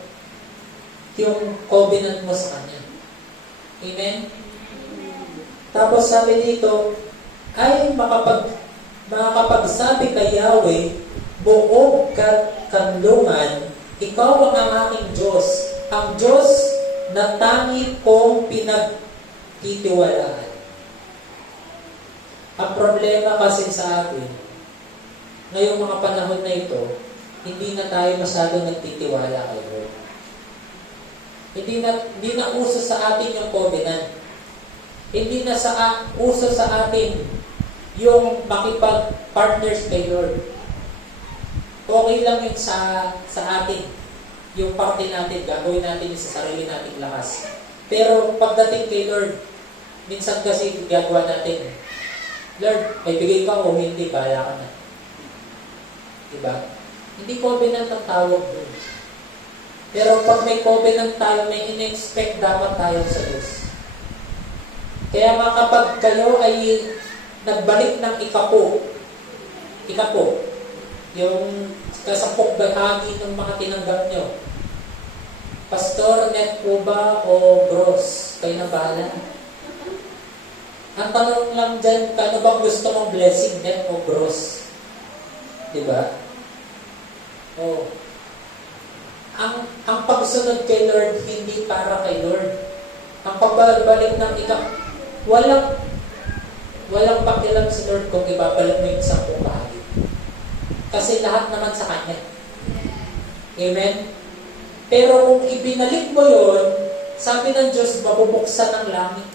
yung covenant mo sa Kanya. Amen? Tapos sabi dito, ay makakapagsabi kay Yahweh, buog kanlungan, ikaw ang aking Diyos, ang Diyos na tangi kong pinagtitiwalaan. Ang problema kasi sa atin, ngayong mga panahon na ito, hindi na tayo masyadong nagtitiwala kay Lord. Hindi na uso sa atin yung covenant. Hindi na uso sa atin yung makipag-partners kay Lord. Okay lang yun sa atin. Yung parte natin, gagawin natin yung sa sarili nating lakas. Pero pagdating kay Lord, minsan kasi gagawa natin, Lord, may bigay ka o hindi, kaya ka na. Diba? Hindi covenant ang tawag doon. Pero pag may covenant tayo, may in-expect dapat tayo sa Diyos. Kaya nga kapag kayo ay nagbalik ng ikapo, yung kasampung bahagi ng mga tinanggap nyo, pastor, net po ba o gross? Kayo na bahala. Ang tanong lang dyan, kano bang gusto mong blessing, net o gross? Diba? Oh. Ang pagsunod kay Lord, hindi para kay Lord. Ang pagbalik ng walang pakialam si Lord kung ibabalik mo yung sampung bahagi. Kasi lahat naman sa Kanya. Amen? Pero kung ibinalik mo yon, sabi ng Diyos, mabubuksan ng langit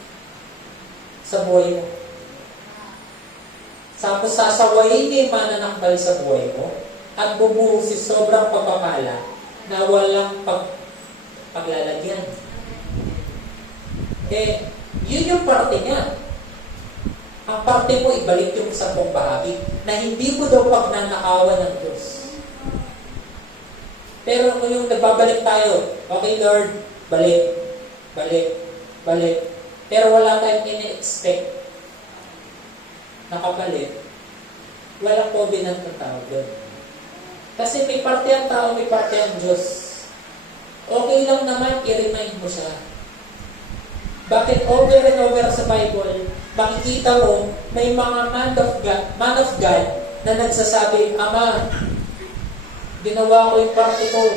sa buhay mo. Tapos sasawayin niya yung mananakbal sa buhay mo at bumuhos si sobrang pagpapala na walang paglalagyan. Yun yung parte niya. Ang parte mo, ibalik yung sampung bahagi na hindi mo daw pagnanakawan ng Diyos. Pero kung yung nagbabalik tayo, okay Lord, balik. Pero wala tayong ini-expect na kapalit, walang covenant ng tao doon. Kasi may parte ang tao, may parte ang Diyos. Okay lang naman, i-remind mo siya. Bakit over and over sa Bible, makikita mo, may mga man of God na nagsasabi, Ama, ginawa ko yung parte ko.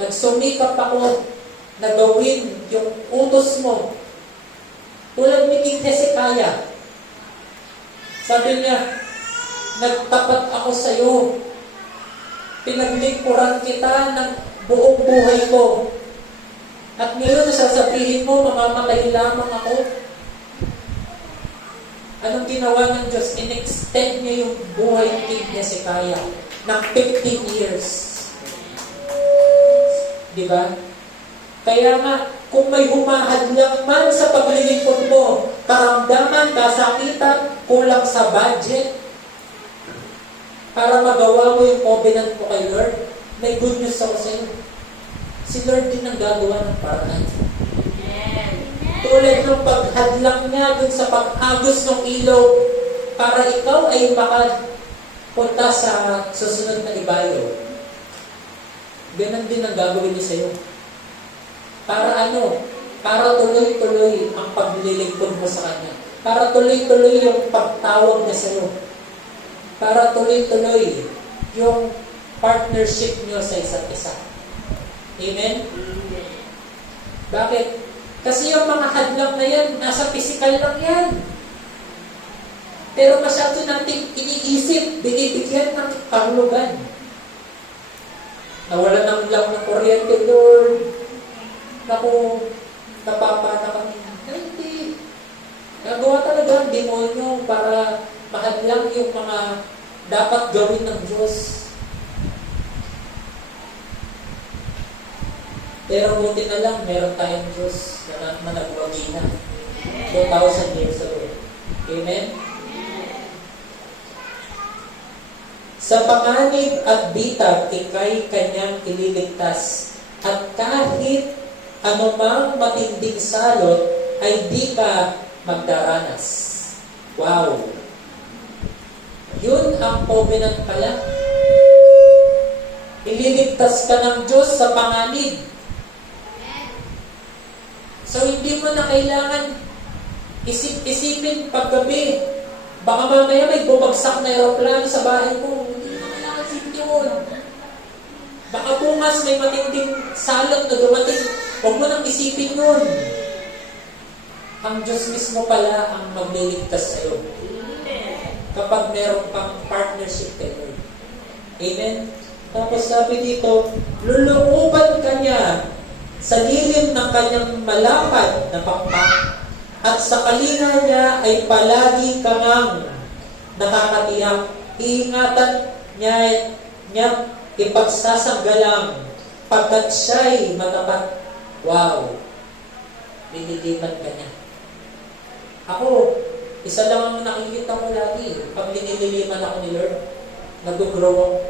Nagsumikap ako na gawin yung utos mo. Tulad ni King Hezekiah. Sabi niya, nagtapat ako sa iyo. Pinaglingkuran kita ng buong buhay ko. At ngayon, sasabihin mo, mamamatay lamang ako. Anong ginawa ng Diyos? In-extend niya yung buhay ni King Hezekiah ng 15 years. Diba? Kaya nga, kung may humahadlang man sa paglilingkod mo, karamdaman, kasakitan, kulang sa budget, para magawa mo yung covenant mo kay Lord, may good news ako sa iyo. Si Lord din ang gagawa ng paraan. Tulad ng paghadlang niya dun sa pag-agos ng ilaw para ikaw ay makapunta sa susunod na ibayo, ganun din ang gagawin niya sa'yo. Para ano? Para tuloy-tuloy ang paglilingkod mo sa Kanya. Para tuloy-tuloy yung pagtawag niya sa'yo. Para tuloy-tuloy yung partnership niyo sa isa't isa. Amen? Bakit? Kasi yung mga hadlang na yan, nasa physical lang yan. Pero masyado nating iniisip, binibigyan ng kahulugan. Nawala ng lang ng kuryente, Lord. Naku, napapana kami. Hindi. Nagawa talaga ang demonyo para mahadlang yung mga dapat gawin ng Diyos. Pero buti na lang, meron tayong Diyos na managwagi na. 2,000 years ago. Amen? Sa panganib at bitag, ika'y kanyang ililigtas. At kahit anumang matinding salot, ay di ka magdaranas. Wow! Yun ang covenant pala. Ililigtas ka ng Diyos sa panganib. So, hindi mo na kailangan isip-isipin paggabi. Baka mamaya may bumagsak na aeroplano sa bahay mo. Hindi mo kailangan isipin yun. Baka bukas may matinding salot na dumating. Huwag mo nang isipin yun. Ang Diyos mismo pala ang magliligtas sa'yo. Kapag meron pang partnership kay Lord. Amen? Tapos sabi dito, luluuban ka niya sa lilim ng kanyang malapad na pakpak, at sa kalinga niya ay palagi kang nakakatiyak. Iingatan niya ipagsasanggalang pagkat siya'y matapat. Wow! Liniliman ka niya. Ako, isa lang ang nakikita ko lagi. Pag liniliman ako ni Lord, nag-grow ako.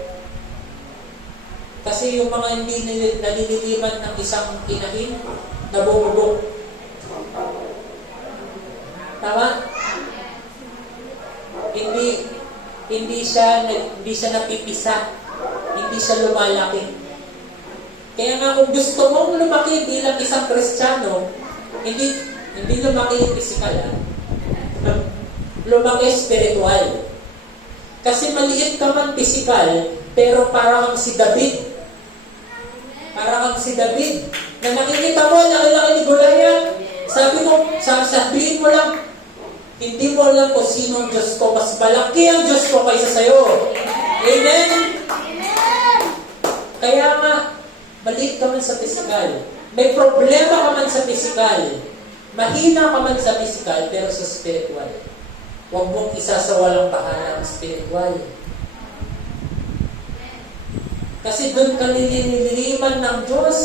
Kasi yung mga hindi nalililiman ng isang inahin, nabubulok. Tama? Hindi siya napipisa. Hindi siya lumalaki. Kaya nga kung gusto mong lumaki bilang isang Kristiyano, hindi lumaki physical, lumaki spiritual. Kasi maliit ka man physical, pero parang si David. Parang si David, na nakikita mo, laki-laki ni Goliath. Sabihin mo lang, hindi mo alam kung sino ang Diyos ko. Mas malaki ang Diyos ko kaysa sa'yo. Amen? Kaya nga, maliit ka man sa physical. May problema ka man sa physical. Mahina ka man sa physical, pero sa spiritual. Huwag mong isasawalang bahala ang spiritual. Kasi doon ka nililiman ng Diyos.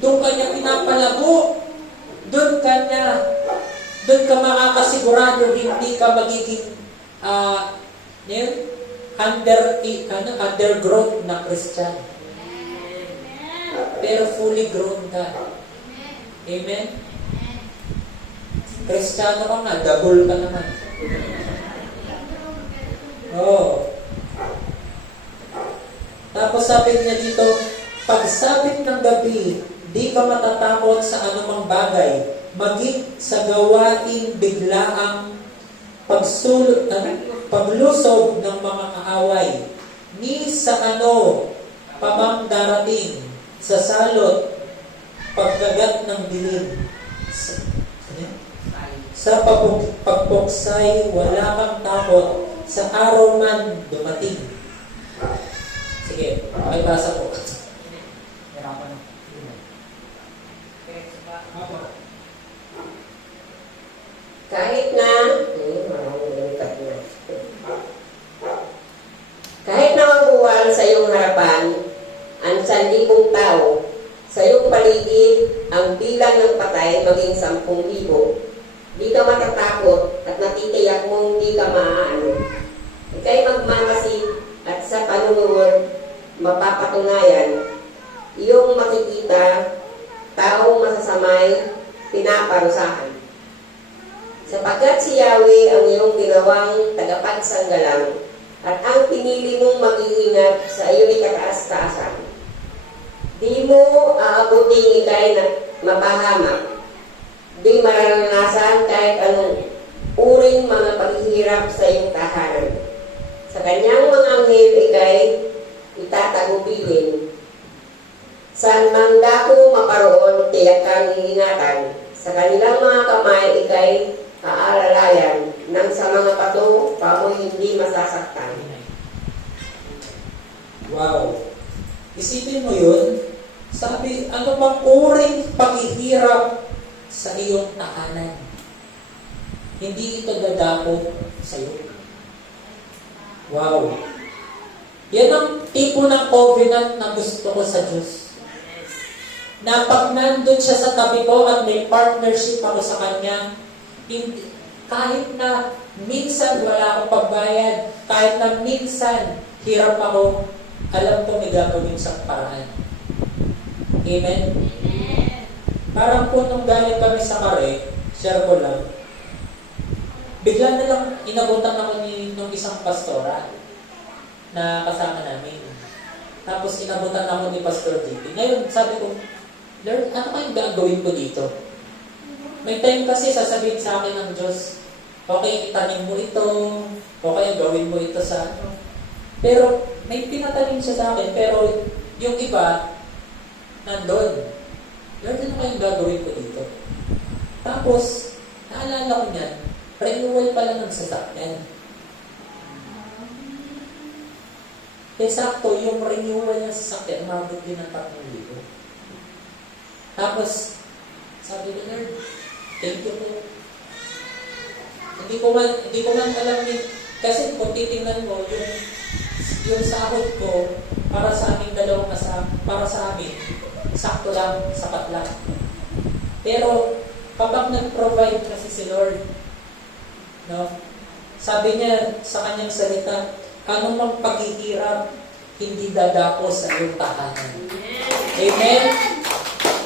Doon ka niya pinapalago. Doon ka makakasigurado hindi ka magiging undergrowth na Christian. Pero fully grown ka. Amen? Kristiyano ka nga, double ka naman. Oh. Tapos sabi niya dito, pagsapit ng gabi, di ka matatakot sa anumang bagay, maging sa gawaing biglaang paglusob ng mga kaaway, ni sa pamang darating, sa salot, pagkagat ng dilim. Sa pagpuksay, wala kang takot, sa araw man dumating. Sige, may basa po. Kahit na mabuwal sa iyong harapan ang 1,000 tao, sa iyong paligid ang bilang ng patay maging 10,000, di ka matatakot at natitiyak mong di ka maaano. Ika'y magmamasid at sa panunuwad mapapatunayan, iyong makikita taong masasamay pinaparusahan. Sapagkat si Yahweh ang iyong ginawang tagapagsanggalang at ang pinili mong mag-iingat sa iyong kataas-taasan. Di mo aabuting ikay na mapahamak. Di mararanasan kahit anong uring mga paghihirap sa iyong tahanan. Sa kanyang mga anghel ikay itatagubilin. Saan mang dako maparoon, tiyak kang iingatan. Sa kanilang mga kamay ikay aalalayan nang sa mga pato, pamoy hindi masasaktan. Wow! Isipin mo yun, sabi, ano bang uring paghihirap sa iyong tahanan? Hindi ito dadako sa iyo. Wow! Yan ang tipo ng covenant na gusto ko sa Diyos. Na pag nandun siya sa tabi ko at may partnership ako sa Kanya, kahit na minsan wala akong pagbayad, kahit na minsan hirap ako, alam ko may gagawin sa paraan. Amen? Parang po nung galing kami sa Kare, share ko lang, bigla na lang inabutan ako nung isang pastora na kasama namin. Tapos inabutan ako ni Pastor JP. Ngayon, sabi ko, Lord, ano kayong gagawin ko dito? May time kasi sasabihin sa akin ng Diyos, okay, itanim mo ito, okay, gawin mo ito sa ano. Pero, may pinatanim siya sa akin, pero yung iba, nandun. Lord, ano kayong gagawin ko dito? Tapos, naalala ko niyan, renewal pala ng sasakyan. Kaya sakto, yung renewal ng sasakyan, umabot din ng 3,000. Tapos, sabi ko, Lord, thank you po. Hindi ko man alam kasi kung titingnan mo, yung sahod ko, para sa aming dalawang para sa amin, sakto lang, sapat lang. Pero, kapag nag-provide kasi si Lord, no? Sabi niya sa kanyang salita, anong paghihirap, hindi dadako sa iyong tahanan. Amen?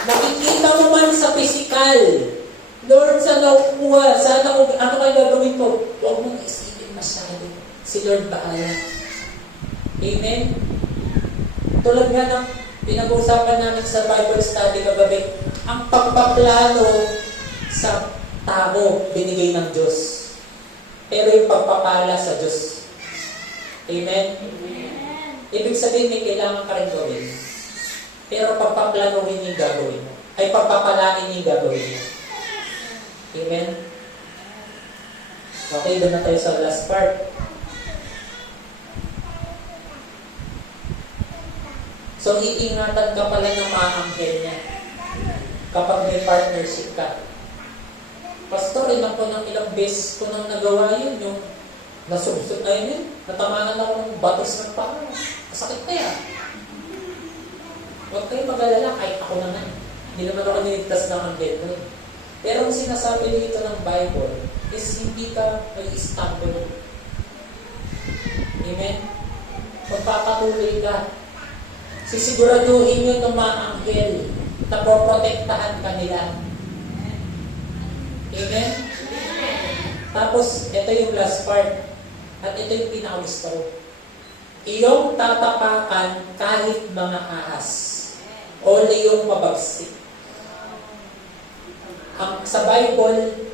Nakikita mo man sa physical, Lord, saan ako kumuha? Ano kayo gagawin ko? Huwag mong isipin masyado. Si Lord bahala. Amen? Tulad nga ng pinag-uusapan namin sa Bible study kagabi, ang pagpaplano sa tao, binigay ng Diyos. Pero yung pagpapala sa Diyos. Amen? Ibig sabihin, may kailangan ka rin gawin. Pero pagpaplanuhin yung gagawin mo. Ay pagpapalain yung gagawin mo. Amen? Okay, doon na tayo sa last part. So, iingatan ka pala ng mga anghel niya kapag may partnership ka. Pastor, ilang po ng ilang beses ko nang nagawa yun, yung nasubsot na yun, natamanan ako ng batos ng paa. Kasakit kaya. Huwag kayo mag-alala, kahit ako naman. Hindi naman ako niligtas ng anghel doon. Pero ang sinasabi dito ng Bible is hindi ka mag-stumble. Amen? Magpapatuloy ka. Sisiguraduhin yun ng mga anghel na poprotektahan ka nila. Amen? Tapos, ito yung last part. At ito yung pinakagusto ko. Iyong tatapakan kahit mga ahas o liyong mabagsik. Sa Bible,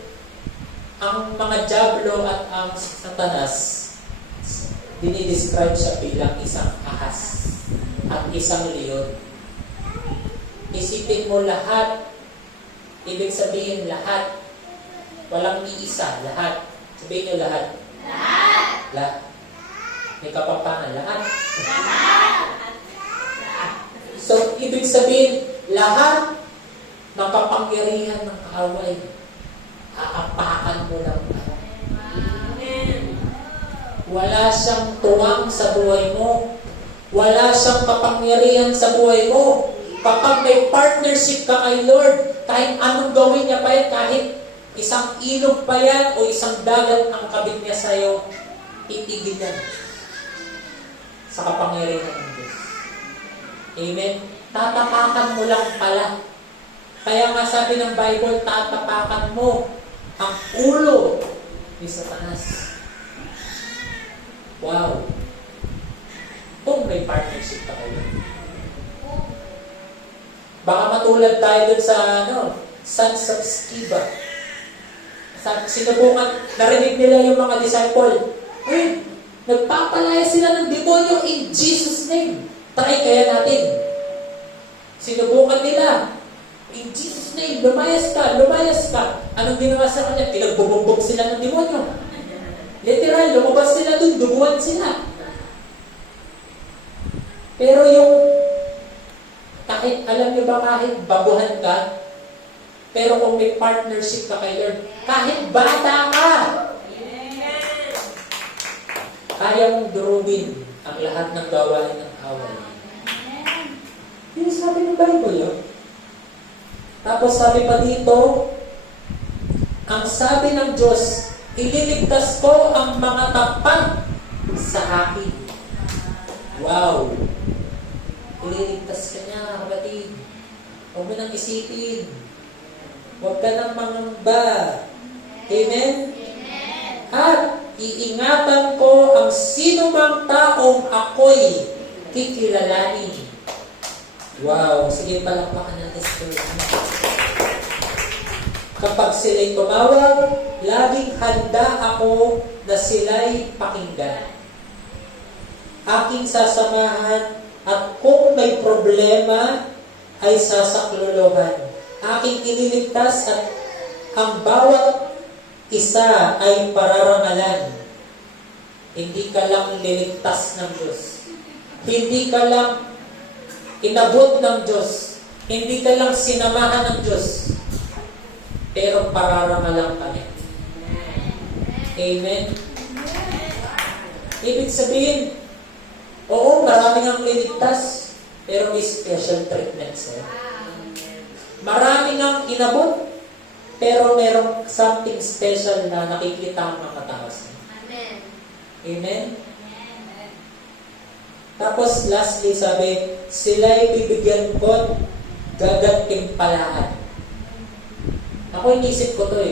ang mga diablo at ang satanas, dinidescribe siya bilang isang ahas at isang leon. Isipin mo lahat, ibig sabihin lahat, walang iisa, lahat. Sabihin nyo lahat. Lahat. May kapampangan, lahat. So, ibig sabihin, lahat ng kapangyarihan ng kaaway, aapakan mo lang. Wala siyang tuwang sa buhay mo. Wala siyang kapangyarihan sa buhay mo. Kapag may partnership ka kay Lord, kahit anong gawin niya pa yan, kahit isang ilog pa yan o isang dagat ang kabit niya sa'yo, titigil yan sa kapangyarihan ng Diyos. Amen? Tatapakan mo lang pala. Kaya nga sabi ng Bible, tatapakan mo ang ulo ni Satanas. Wow! Kung may partnership pa kayo. Baka matulad tayo dun sa Sons of Sceva. Sinubukan, narinig nila yung mga disciple. Nagpapalaya sila ng demonyo in Jesus' name. Try kaya natin. Sinubukan nila. In Jesus' name, lumayas ka, lumayas ka. Anong ginawa sa kanya? Pinagbubugbog sila ng demonyo. Literal, lumabas sila dun, duguan sila. Pero yung, alam niyo ba, kahit baguhan ka, pero kung may partnership ka kay Lord, kahit bata ka, kaya mong durugin ang lahat ng gawain ng away. Yun sabi ng Bible yun. Tapos sabi pa dito, ang sabi ng Diyos, ililigtas ko ang mga tapat sa akin. Wow! Ililigtas ka niya, kapatid. Huwag mo nang isipin. Huwag ka nang mangamba. Amen? At iingatan ko ang sinumang taong ako'y kikilalanin. Wow! Sige, palakpakan natin sa Lord. Kapag sila'y tumawag, laging handa ako na sila'y pakinggan. Aking sasamahan at kung may problema ay sasaklolohan. Aking iniligtas at ang bawat isa ay pararangalan. Hindi ka lang liligtas ng Diyos. Hindi ka lang inabot ng Diyos. Hindi ka lang sinamahan ng Diyos. Pero pararangalan ka niya. Amen? Ibig sabihin, oo, maraming ang liligtas, pero may special treatment sa'yo. Maraming ang inabot, pero merong something special na nakikita ang mga tao sa'yo. Amen? Tapos lastly, sabi, sila'y bibigyan ko gagantimpalaan. Ako inisip ko to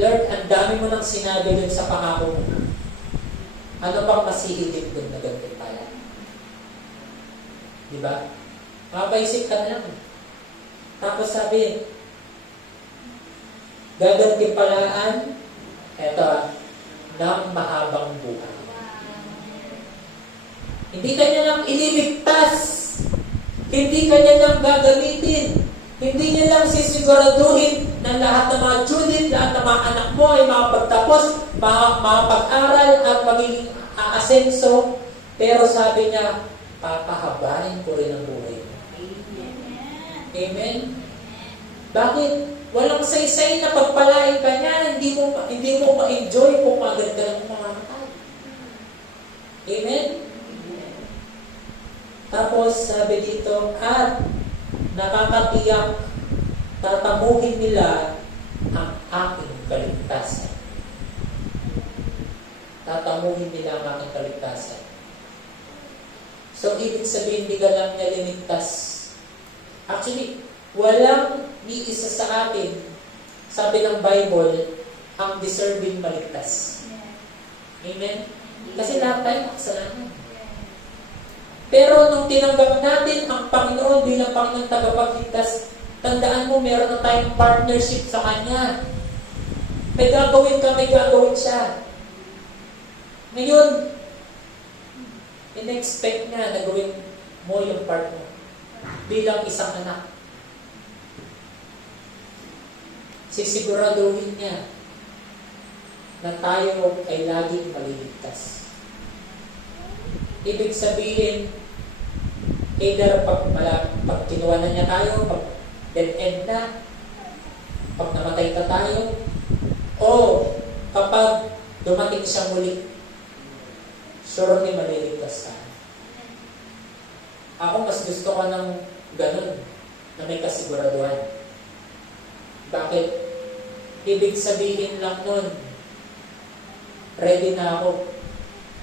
Lord, ang dami mo nang sinabi dun sa pangako mo. Ano bang masihigit dun na gantimpalaan? Diba? Mapaisip ka na lang. Tapos sabi, gagantimpalaan, eto ng mahabang buhay. Hindi kanya lang ililigtas. Hindi kanya lang gagamitin. Hindi niya lang sisiguraduhin na lahat ng mga Judith, lahat ng mga anak mo ay makapagtapos, makapag-aral at magiging aasenso. Pero sabi niya, papahabain ko rin ang buhay mo. Amen? Bakit? Walang saysay na pagpalain ka niya, hindi mo ma-enjoy kung maganda ka lang mamamatay. Amen? Tapos sabi dito, at nakakatiyak, tatamuhin nila ang aking kaligtasan. Tatamuhin nila ang aking kaligtasan. So, ibig sabihin, hindi ka lang niya liligtas. Actually, walang ni isa sa atin, sabi ng Bible, ang deserving maligtas. Amen? Kasi lahat tayo makasalanan. Pero nung tinanggap natin ang Panginoon bilang Panginoon tagapagligtas, tandaan mo, meron na tayong partnership sa Kanya. May gagawin ka, may gagawin siya. Ngayon, in-expect niya na gawin mo yung part mo bilang isang anak. Sisiguraduhin niya na tayo ay laging maliligtas. Ibig sabihin, either pag kinuha na niya tayo, pag dead end na, pag namatay ka tayo, o kapag dumating siya muli, sure ni maliligtas ka. Ako mas gusto ko ng ganun, na may kasiguraduhan. Bakit? Ibig sabihin lang nun, ready na ako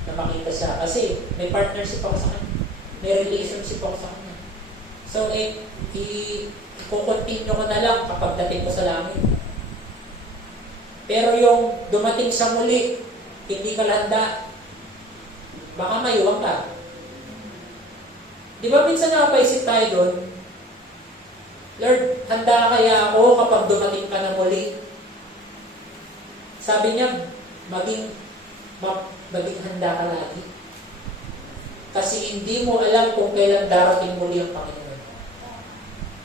na makita siya. Kasi may partnership ako sa kanya. May relationship ako sa kanya. So, i-continue ko na lang kapag dating ko sa langit. Pero yung dumating sa muli, hindi ka handa, baka mayuwang ka. Di ba minsan nakapaisip tayo doon, Lord, handa kaya ako kapag dumating ka na muli? Sabi niya, maging handa ka lagi. Kasi hindi mo alam kung kailan darating muli ang Panginoon.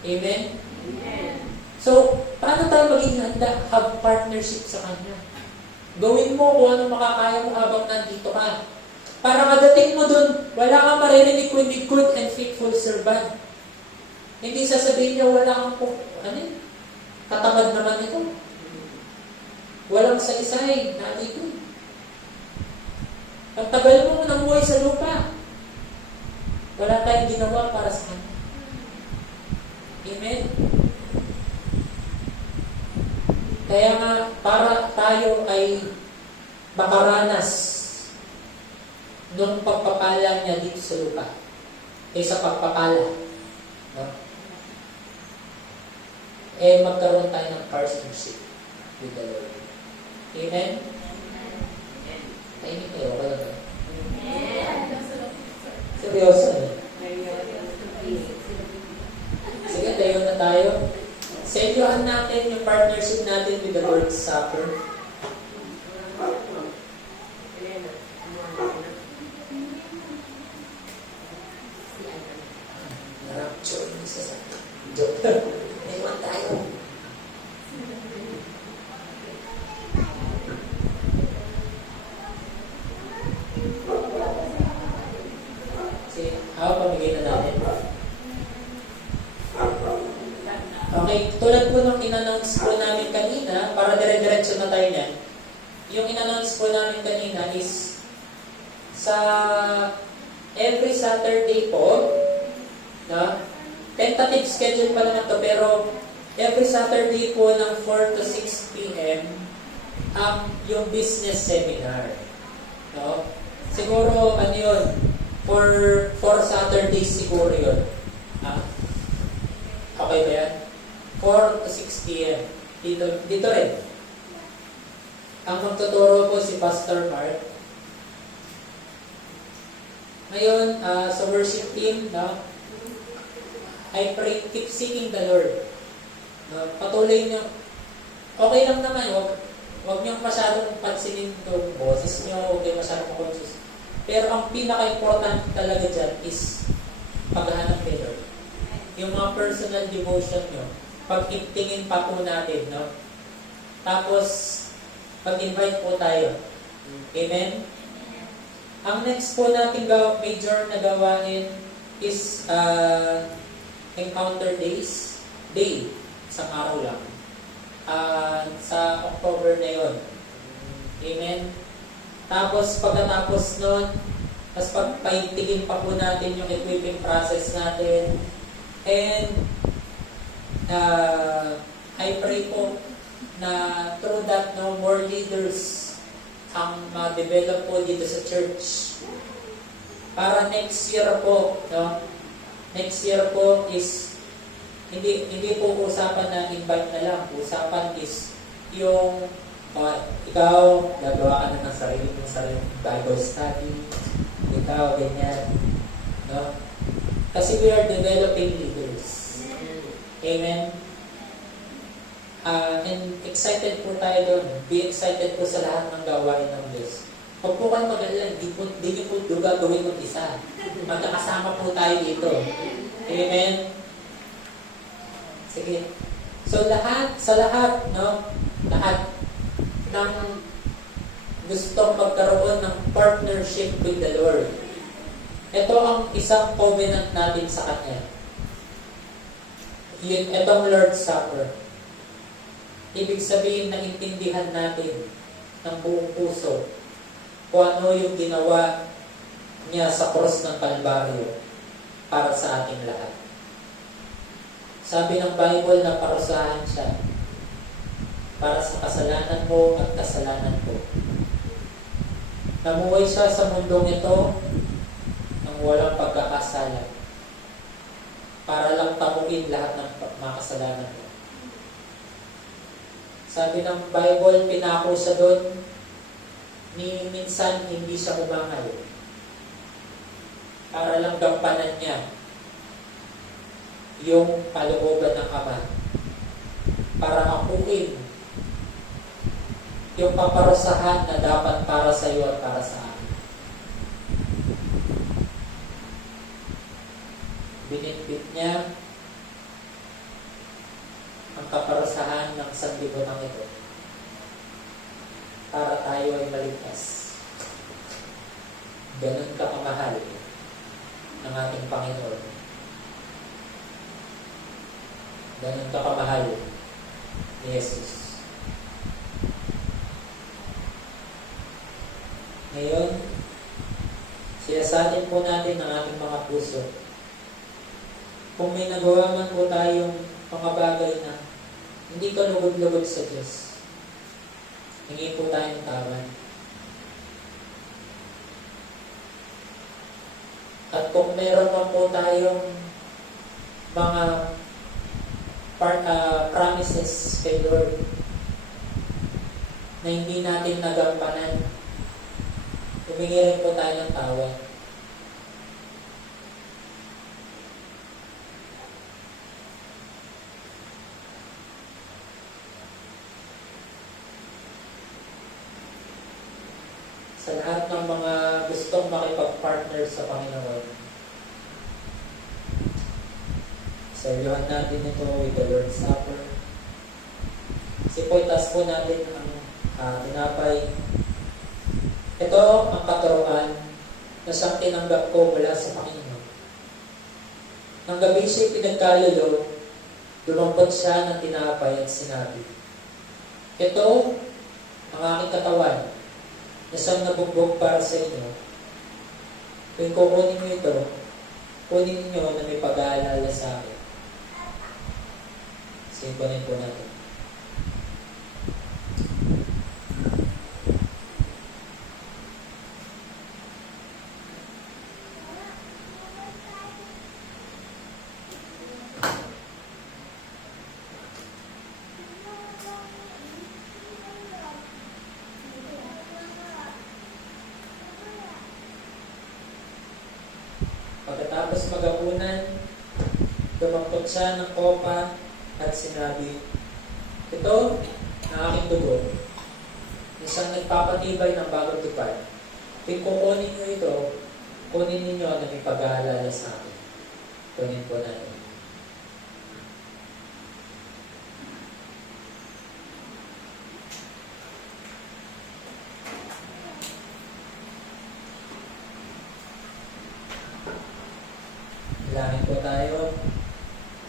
Amen? Amen. So, paano tayo maging handa? Have partnership sa Kanya. Gawin mo kung ano makakaya mo habang nandito ka. Para kadating mo dun, wala kang maririnig kundi good and faithful servant. Hindi sasabihin niya, wala kang katamad naman ito. Walang saysay, nati ko. Ang tagal mo namuhay sa lupa. Wala tayong ginawa para sa Kanya. Amen? Kaya nga, para tayo ay makaranas nung pagpapala niya dito sa lupa. Sa pagpapala. No? Magkaroon tayo ng partnership with the Lord. Amen? Tahimik kayo, wala ba? Seryoso eh. Sige, tayo na tayo. Senyohan natin yung partnership natin with the Lord's Supper. Rapture yung isa sa joke. Ewan tayo. Sige, ako pamigay na natin. Okay, tulad po nung in-announce po namin kanina, para dire-diretso na tayo niyan, yung in-announce po namin kanina is sa every Saturday po, na tentative schedule pa naman to, pero every Saturday po ng 4 to 6 p.m. Yung business seminar. No? Siguro, ano yun, for Saturdays siguro yun. Okay ba yan? 4 to 6 p.m. Dito rin. Ang magtuturo po si Pastor Mark. Ngayon, sa worship team, no, I pray, keep seeking the Lord. Patuloy nyo. Okay lang naman, wag nyo masyadong pansinin yung boses nyo, huwag nyo masyadong conscious. Pero ang pinaka-important talaga dyan is paghahanap kay Lord. Yung mga personal devotion nyo, pag-tingin pa po natin, no? Tapos, pag-invite po tayo. Amen? Ang next po natin major na gawain is Encounter Days. Day. Isang araw lang. Sa October na yun. Amen? Tapos, pagkatapos nun, tapos pagpaintigin pa po natin yung equipping process natin. And, I pray po na through that, no, more leaders ang ma-develop po dito sa church. Para next year po, no? Next year po is hindi po usapan na invite na lang. Usapan is yung ikaw, gagawa ka na ng sarili Bible study. Ikaw, ganyan. No? Kasi we are developing leaders. Amen? And excited po tayo doon. Be excited po sa lahat ng gawain ng Diyos. Huwag po kayo mag-alala, di niyo po gagawin mag-isa. Magkakasama po tayo dito. Amen? Sige. So sa lahat, no? Lahat ng gustong magkaroon ng partnership with the Lord. Ito ang isang covenant natin sa Kanya. Itong Lord's Supper. Ibig sabihin na intindihan natin ng buong puso kung ano yung ginawa niya sa cross ng Kalbaryo para sa ating lahat. Sabi ng Bible na parusahan siya para sa kasalanan mo at kasalanan ko. Namuhay siya sa mundong ito ng walang pagkakasala para lang tamuin lahat ng mga kasalanan mo. Sabi ng Bible, pinako siya doon, minsan hindi siya umahal. Para lang gampanan niya yung kalooban ng Ama. Para akuin yung paparusahan na dapat para sa iyo at para sa akin. Binitbit niya ang kaparusahan ng sanlibutan ito para tayo ay maligtas. Ganun ka kamahal ng ating Panginoon. Ganun ka kamahal ni Jesus. Ngayon, siyasatin po natin ang ating mga puso. Kung may nagawa man po tayong mga bagay na hindi ka lugod-lugod sa Diyos, hingi po tayo ng tawad. At kung meron man po tayong mga promises kay Lord na hindi natin nagampanan, humingi rin po tayo ng tawad. Sa lahat ng mga gustong makipag-partner sa Panginoon, seryohan natin ito with the Lord's Supper. Sipoitas po natin ang tinapay. Ito ang katuruan na siyang tinanggap ko mula sa Panginoon. Nang gabi siya'y pinagkalalo, dumampot siya ng tinapay at sinabi, "Ito ang aking katawan na siyang nabugbog para sa inyo. Kung kukunin niyo ito, kunin niyo na may pag-aalala sa akin." Simponin po natin. Pagkatapos magapunan, dumampot siya ng kopa at sinabi, "Ito ang aking dugo, isang nagpapatibay ng bagong tipan. Kung kukunin niyo ito, kunin ninyo na may pag-aalala sa akin." Kunin po natin. Bilangin po tayo.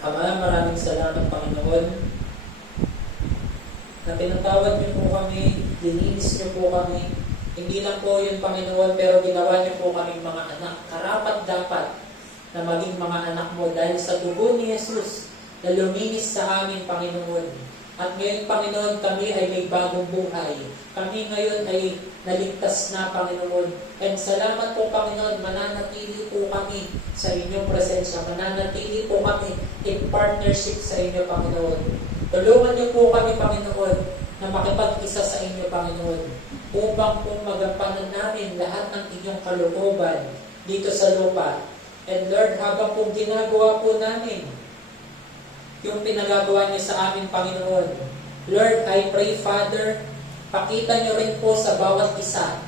Ama, maraming salamat, Panginoon, na pinatawad niyo po kami, lininis niyo po kami. Hindi lang po yun, Panginoon, pero ginawa niyo po kaming mga anak. Karapat dapat na maging mga anak mo dahil sa dugo ni Jesus na luminis sa amin, Panginoon. At ngayon, Panginoon, kami ay may bagong buhay. Kami ngayon ay naligtas na, Panginoon. And salamat po, Panginoon, mananatili po kami sa inyong presensya. Mananatili po kami in partnership sa inyo, Panginoon. Tulungan niyo po kami, Panginoon, na makipag-isa sa inyo, Panginoon, upang po magampanan namin lahat ng inyong kalooban dito sa lupa. And Lord, habang po ginagawa po namin yung pinagagawa niyo sa amin, Panginoon, Lord, I pray, Father, pakita niyo rin po sa bawat isa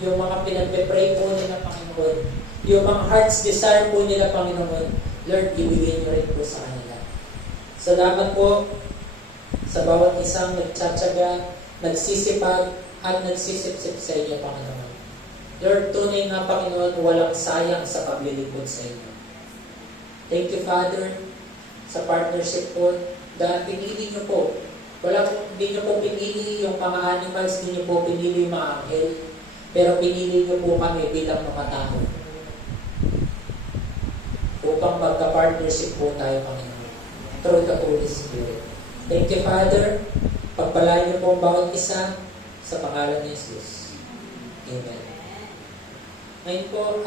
yung mga pinagpe-pray po nila, Panginoon, yung mga heart's desire po nila, Panginoon, Lord, ibigay niyo rin po sa kanila. Salamat po sa bawat isang nagtsatsaga, nagsisipag, at nagsisipsip sa inyo, Panginoon. Lord, tunay nga, Panginoon, walang sayang sa paglilingkod sa inyo. Thank you, Father, sa partnership po, dahil pinili niyo po. Hindi niyo po pinili yung mga animals, hindi niyo po pinili yung mga anghel, pero pinili niyo po kami bilang mga tao. Upang magka-partnership po tayo, Panginoon, through the Holy Spirit. Thank you, Father. Pagpalain niyo po ang bawat isa sa pangalan ni Jesus. Amen. Ngayon po,